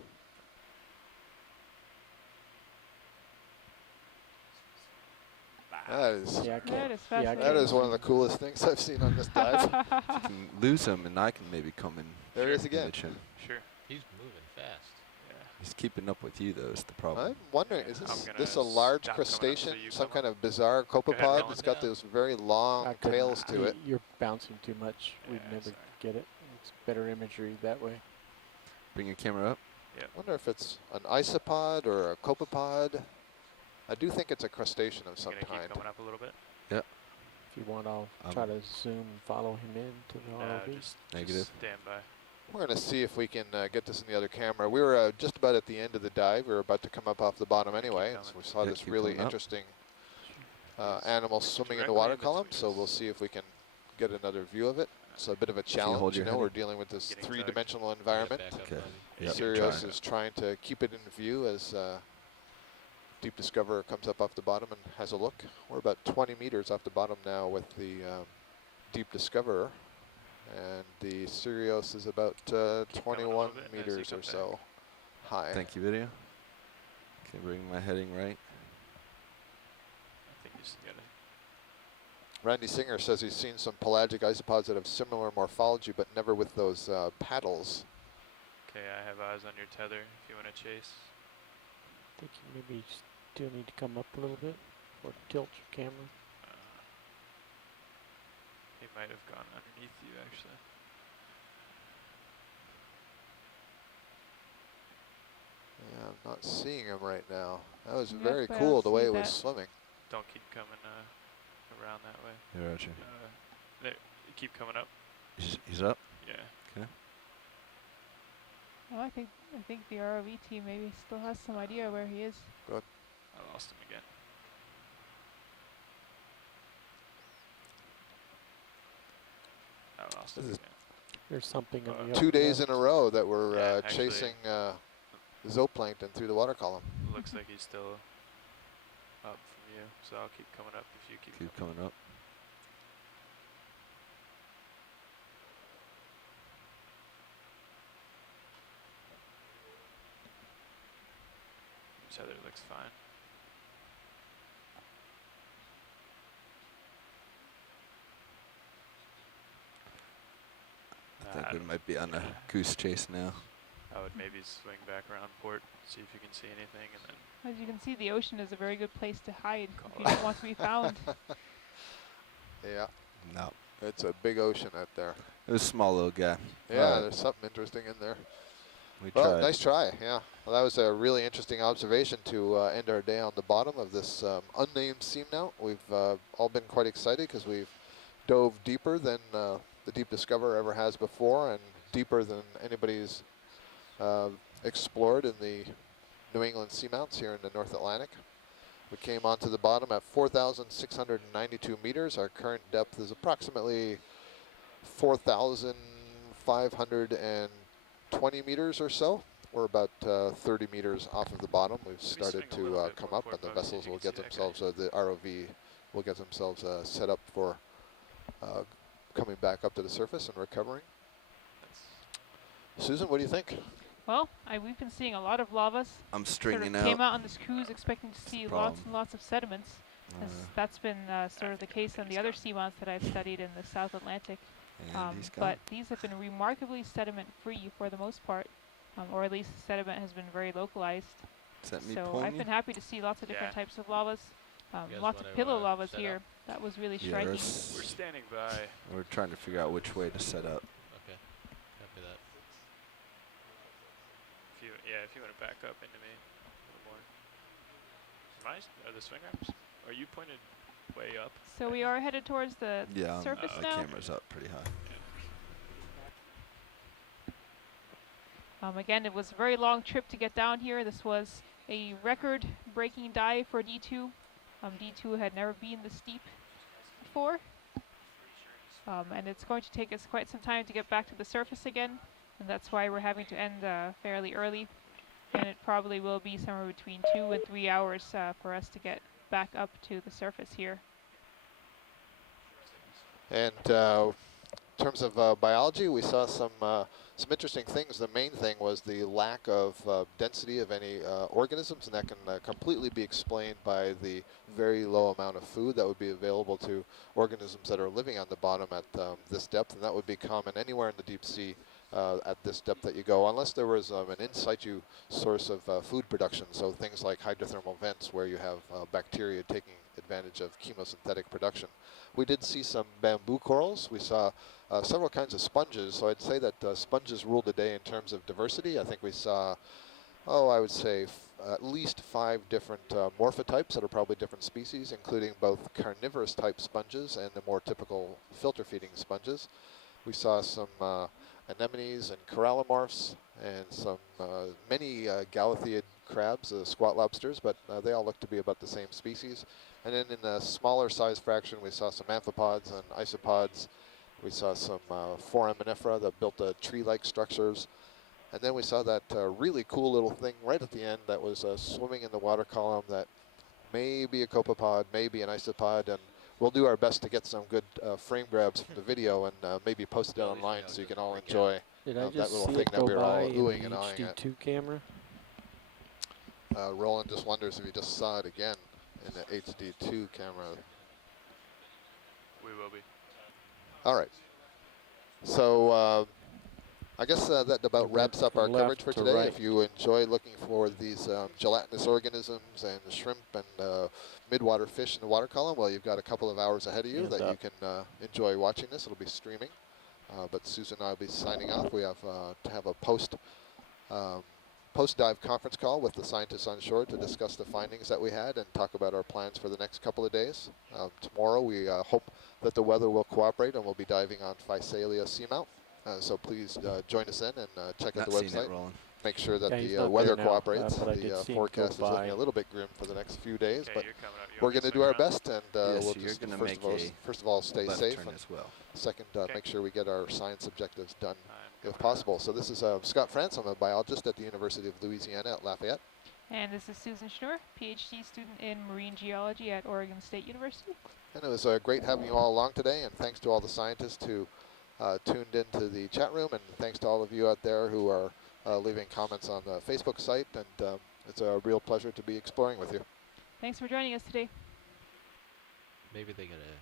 That is Yeah, I That can't. is Yeah, I fascinating. that is one of the coolest things I've seen on this dive. You can lose him, and I can maybe come in. There it is in again. the chin. Sure. He's moving fast. Yeah. He's keeping up with you, though, is the problem. I'm wondering, is I'm this gonna a large stop coming up so crustacean, you some come kind up. of bizarre ahead, copepod Roland. that's got Yeah. those very long I couldn't- tails to it? You're bouncing too much. We'd Yeah, never sorry. get it. It's better imagery that way. Bring your camera up. I wonder if it's an isopod or a copepod. I do think it's a crustacean of some Gonna keep kind. coming up a little bit. If you want, I'll try to zoom and follow him into the ROV. Just Negative. stand by. We're going to see if we can get this in the other camera. We were just about at the end of the dive. We were about to come up off the bottom anyway. And so we saw Yeah, this keep really coming up. interesting animal swimming in the Directly water in column. between So us. we'll see if we can get another view of it. It's a bit of a you challenge. hold You your know, we're heading? dealing with this Getting three-dimensional Get environment. back up, Okay. Bobby. Yep. Sirius Try. is trying to keep it in view as Deep Discoverer comes up off the bottom and has a look. We're about 20 meters off the bottom now with the Deep Discoverer, and the Sirius is about Keep coming a little 21 bit as you meters come or back. so high. Thank you, video. Okay, bring my heading right. I think you just gotta. Randy Singer says he's seen some pelagic isopods that have similar morphology, but never with those paddles. Okay, I have eyes on your tether if you want to chase. I think you maybe still need to come up a little bit or tilt your camera. He might have gone underneath you, actually. Yeah, I'm not seeing him right now. That was Yep, very I cool don't the way see it was that. swimming. Don't keep coming around that way. Here, Roger. There, keep coming up. He's up. Yeah. Well, I think the ROV team maybe still has some idea where he is. I lost him again. I lost him This is again. There's something in the 2 upper days left. in a row that we're Yeah, actually- chasing zooplankton through the water column. Looks like he's still up from you, so I'll keep coming up if you keep coming up. Tether looks fine. I think we might be on a goose chase now. I would maybe swing back around port, see if you can see anything, and then As you can see, the ocean is a very good place to hide if you don't want to be found. Yeah, No. it's a big ocean out there. It was a small little guy. Yeah, Alright, there's something interesting in there. we Well, tried. nice try, yeah. Well, that was a really interesting observation to end our day on the bottom of this unnamed seamount. We've all been quite excited because we've dove deeper than the Deep Discoverer ever has before, and deeper than anybody's explored in the New England seamounts here in the North Atlantic. We came onto the bottom at 4,692 meters. Our current depth is approximately 4,520 meters or so. We're about 30 meters off of the bottom. We've started swing a little to bit come more up, and the forward, folks, if vessels you will can see get that guy. themselves, the ROV will get themselves set up for coming back up to the surface and recovering. Susan, what do you think? Well, we've been seeing a lot of lavas. I'm Sort stringing of came out. out on this cruise expecting to see lots problem. and lots of sediments. That's been sort of the case on the other seamounts that I've studied in the South Atlantic. And he's gone. But these have been remarkably sediment-free for the most part, or at least the sediment has been very localized. Is that me So pulling I've you? been happy to see lots of different Yeah. types of lavas, You guys lots of wanna, pillow lavas set here. up? That was really Yeah, striking. We're standing by. we're trying to figure out which way to set up. Okay. Copy that. If you want to back up into me a little more. Are the swing arms? Are you pointed way up? So we are headed towards the Yeah, surface my now. camera's up pretty high. Again, it was a very long trip to get down here. This was a record-breaking dive for D2. D2 had never been this deep before. And it's going to take us quite some time to get back to the surface again. And that's why we're having to end fairly early. And it probably will be somewhere between 2 and 3 hours for us to get back up to the surface here. And in terms of biology, we saw some interesting things. The main thing was the lack of density of any organisms, and that can completely be explained by the very low amount of food that would be available to organisms that are living on the bottom at this depth, and that would be common anywhere in the deep sea at this depth that you go, unless there was an in situ source of food production, so things like hydrothermal vents where you have bacteria taking advantage of chemosynthetic production. We did see some bamboo corals. We saw several kinds of sponges, so I'd say that sponges ruled the day in terms of diversity. I think we saw, I would say at least 5 different morphotypes that are probably different species, including both carnivorous type sponges and the more typical filter feeding sponges. We saw some anemones and corallomorphs and some many galatheid crabs, squat lobsters, but they all look to be about the same species. And then in the smaller size fraction, we saw some amphipods and isopods. We saw some foraminifera that built tree-like structures. And then we saw that really cool little thing right at the end that was swimming in the water column that may be a copepod, maybe an isopod, and we'll do our best to get some good frame grabs from the video and maybe post it online so you can all enjoy Did I that just little see thing it that go we were by all in oohing the and eyeing at. HD2 camera? Roland just wonders if he just saw it again in the HD2 camera. We will be. All right. So I guess that about wraps up our Left coverage for to today. right. If you enjoy looking for these gelatinous organisms and shrimp and midwater fish in the water column, well, you've got a couple of hours ahead of you And that you up. can enjoy watching this. It'll be streaming. But Susan and I will be signing off. We have to have a post-dive conference call with the scientists on shore to discuss the findings that we had and talk about our plans for the next couple of days. Tomorrow we hope that the weather will cooperate and we'll be diving on Physalia Seamount. So please join us in and check out Not the seen website. it rolling. Make sure that Yeah, he's the not weather there now, cooperates. but I did The see him go forecast is looking by. a little bit grim for the next few days, Okay, but you're coming up. You we're want me going to to do our swing around? best, and Yeah, we'll so you're just gonna first make of all stay left safe, turn and as well. second, Okay. make sure we get our science objectives done I'm if coming up. possible. So this is Scott France. I'm a biologist at the University of Louisiana at Lafayette. And this is Susan Schnur, PhD student in marine geology at Oregon State University. And it was great having you all along today, and thanks to all the scientists who tuned into the chat room, and thanks to all of you out there who are leaving comments on the Facebook site, and it's a real pleasure to be exploring with you. Thanks for joining us today. Maybe they got a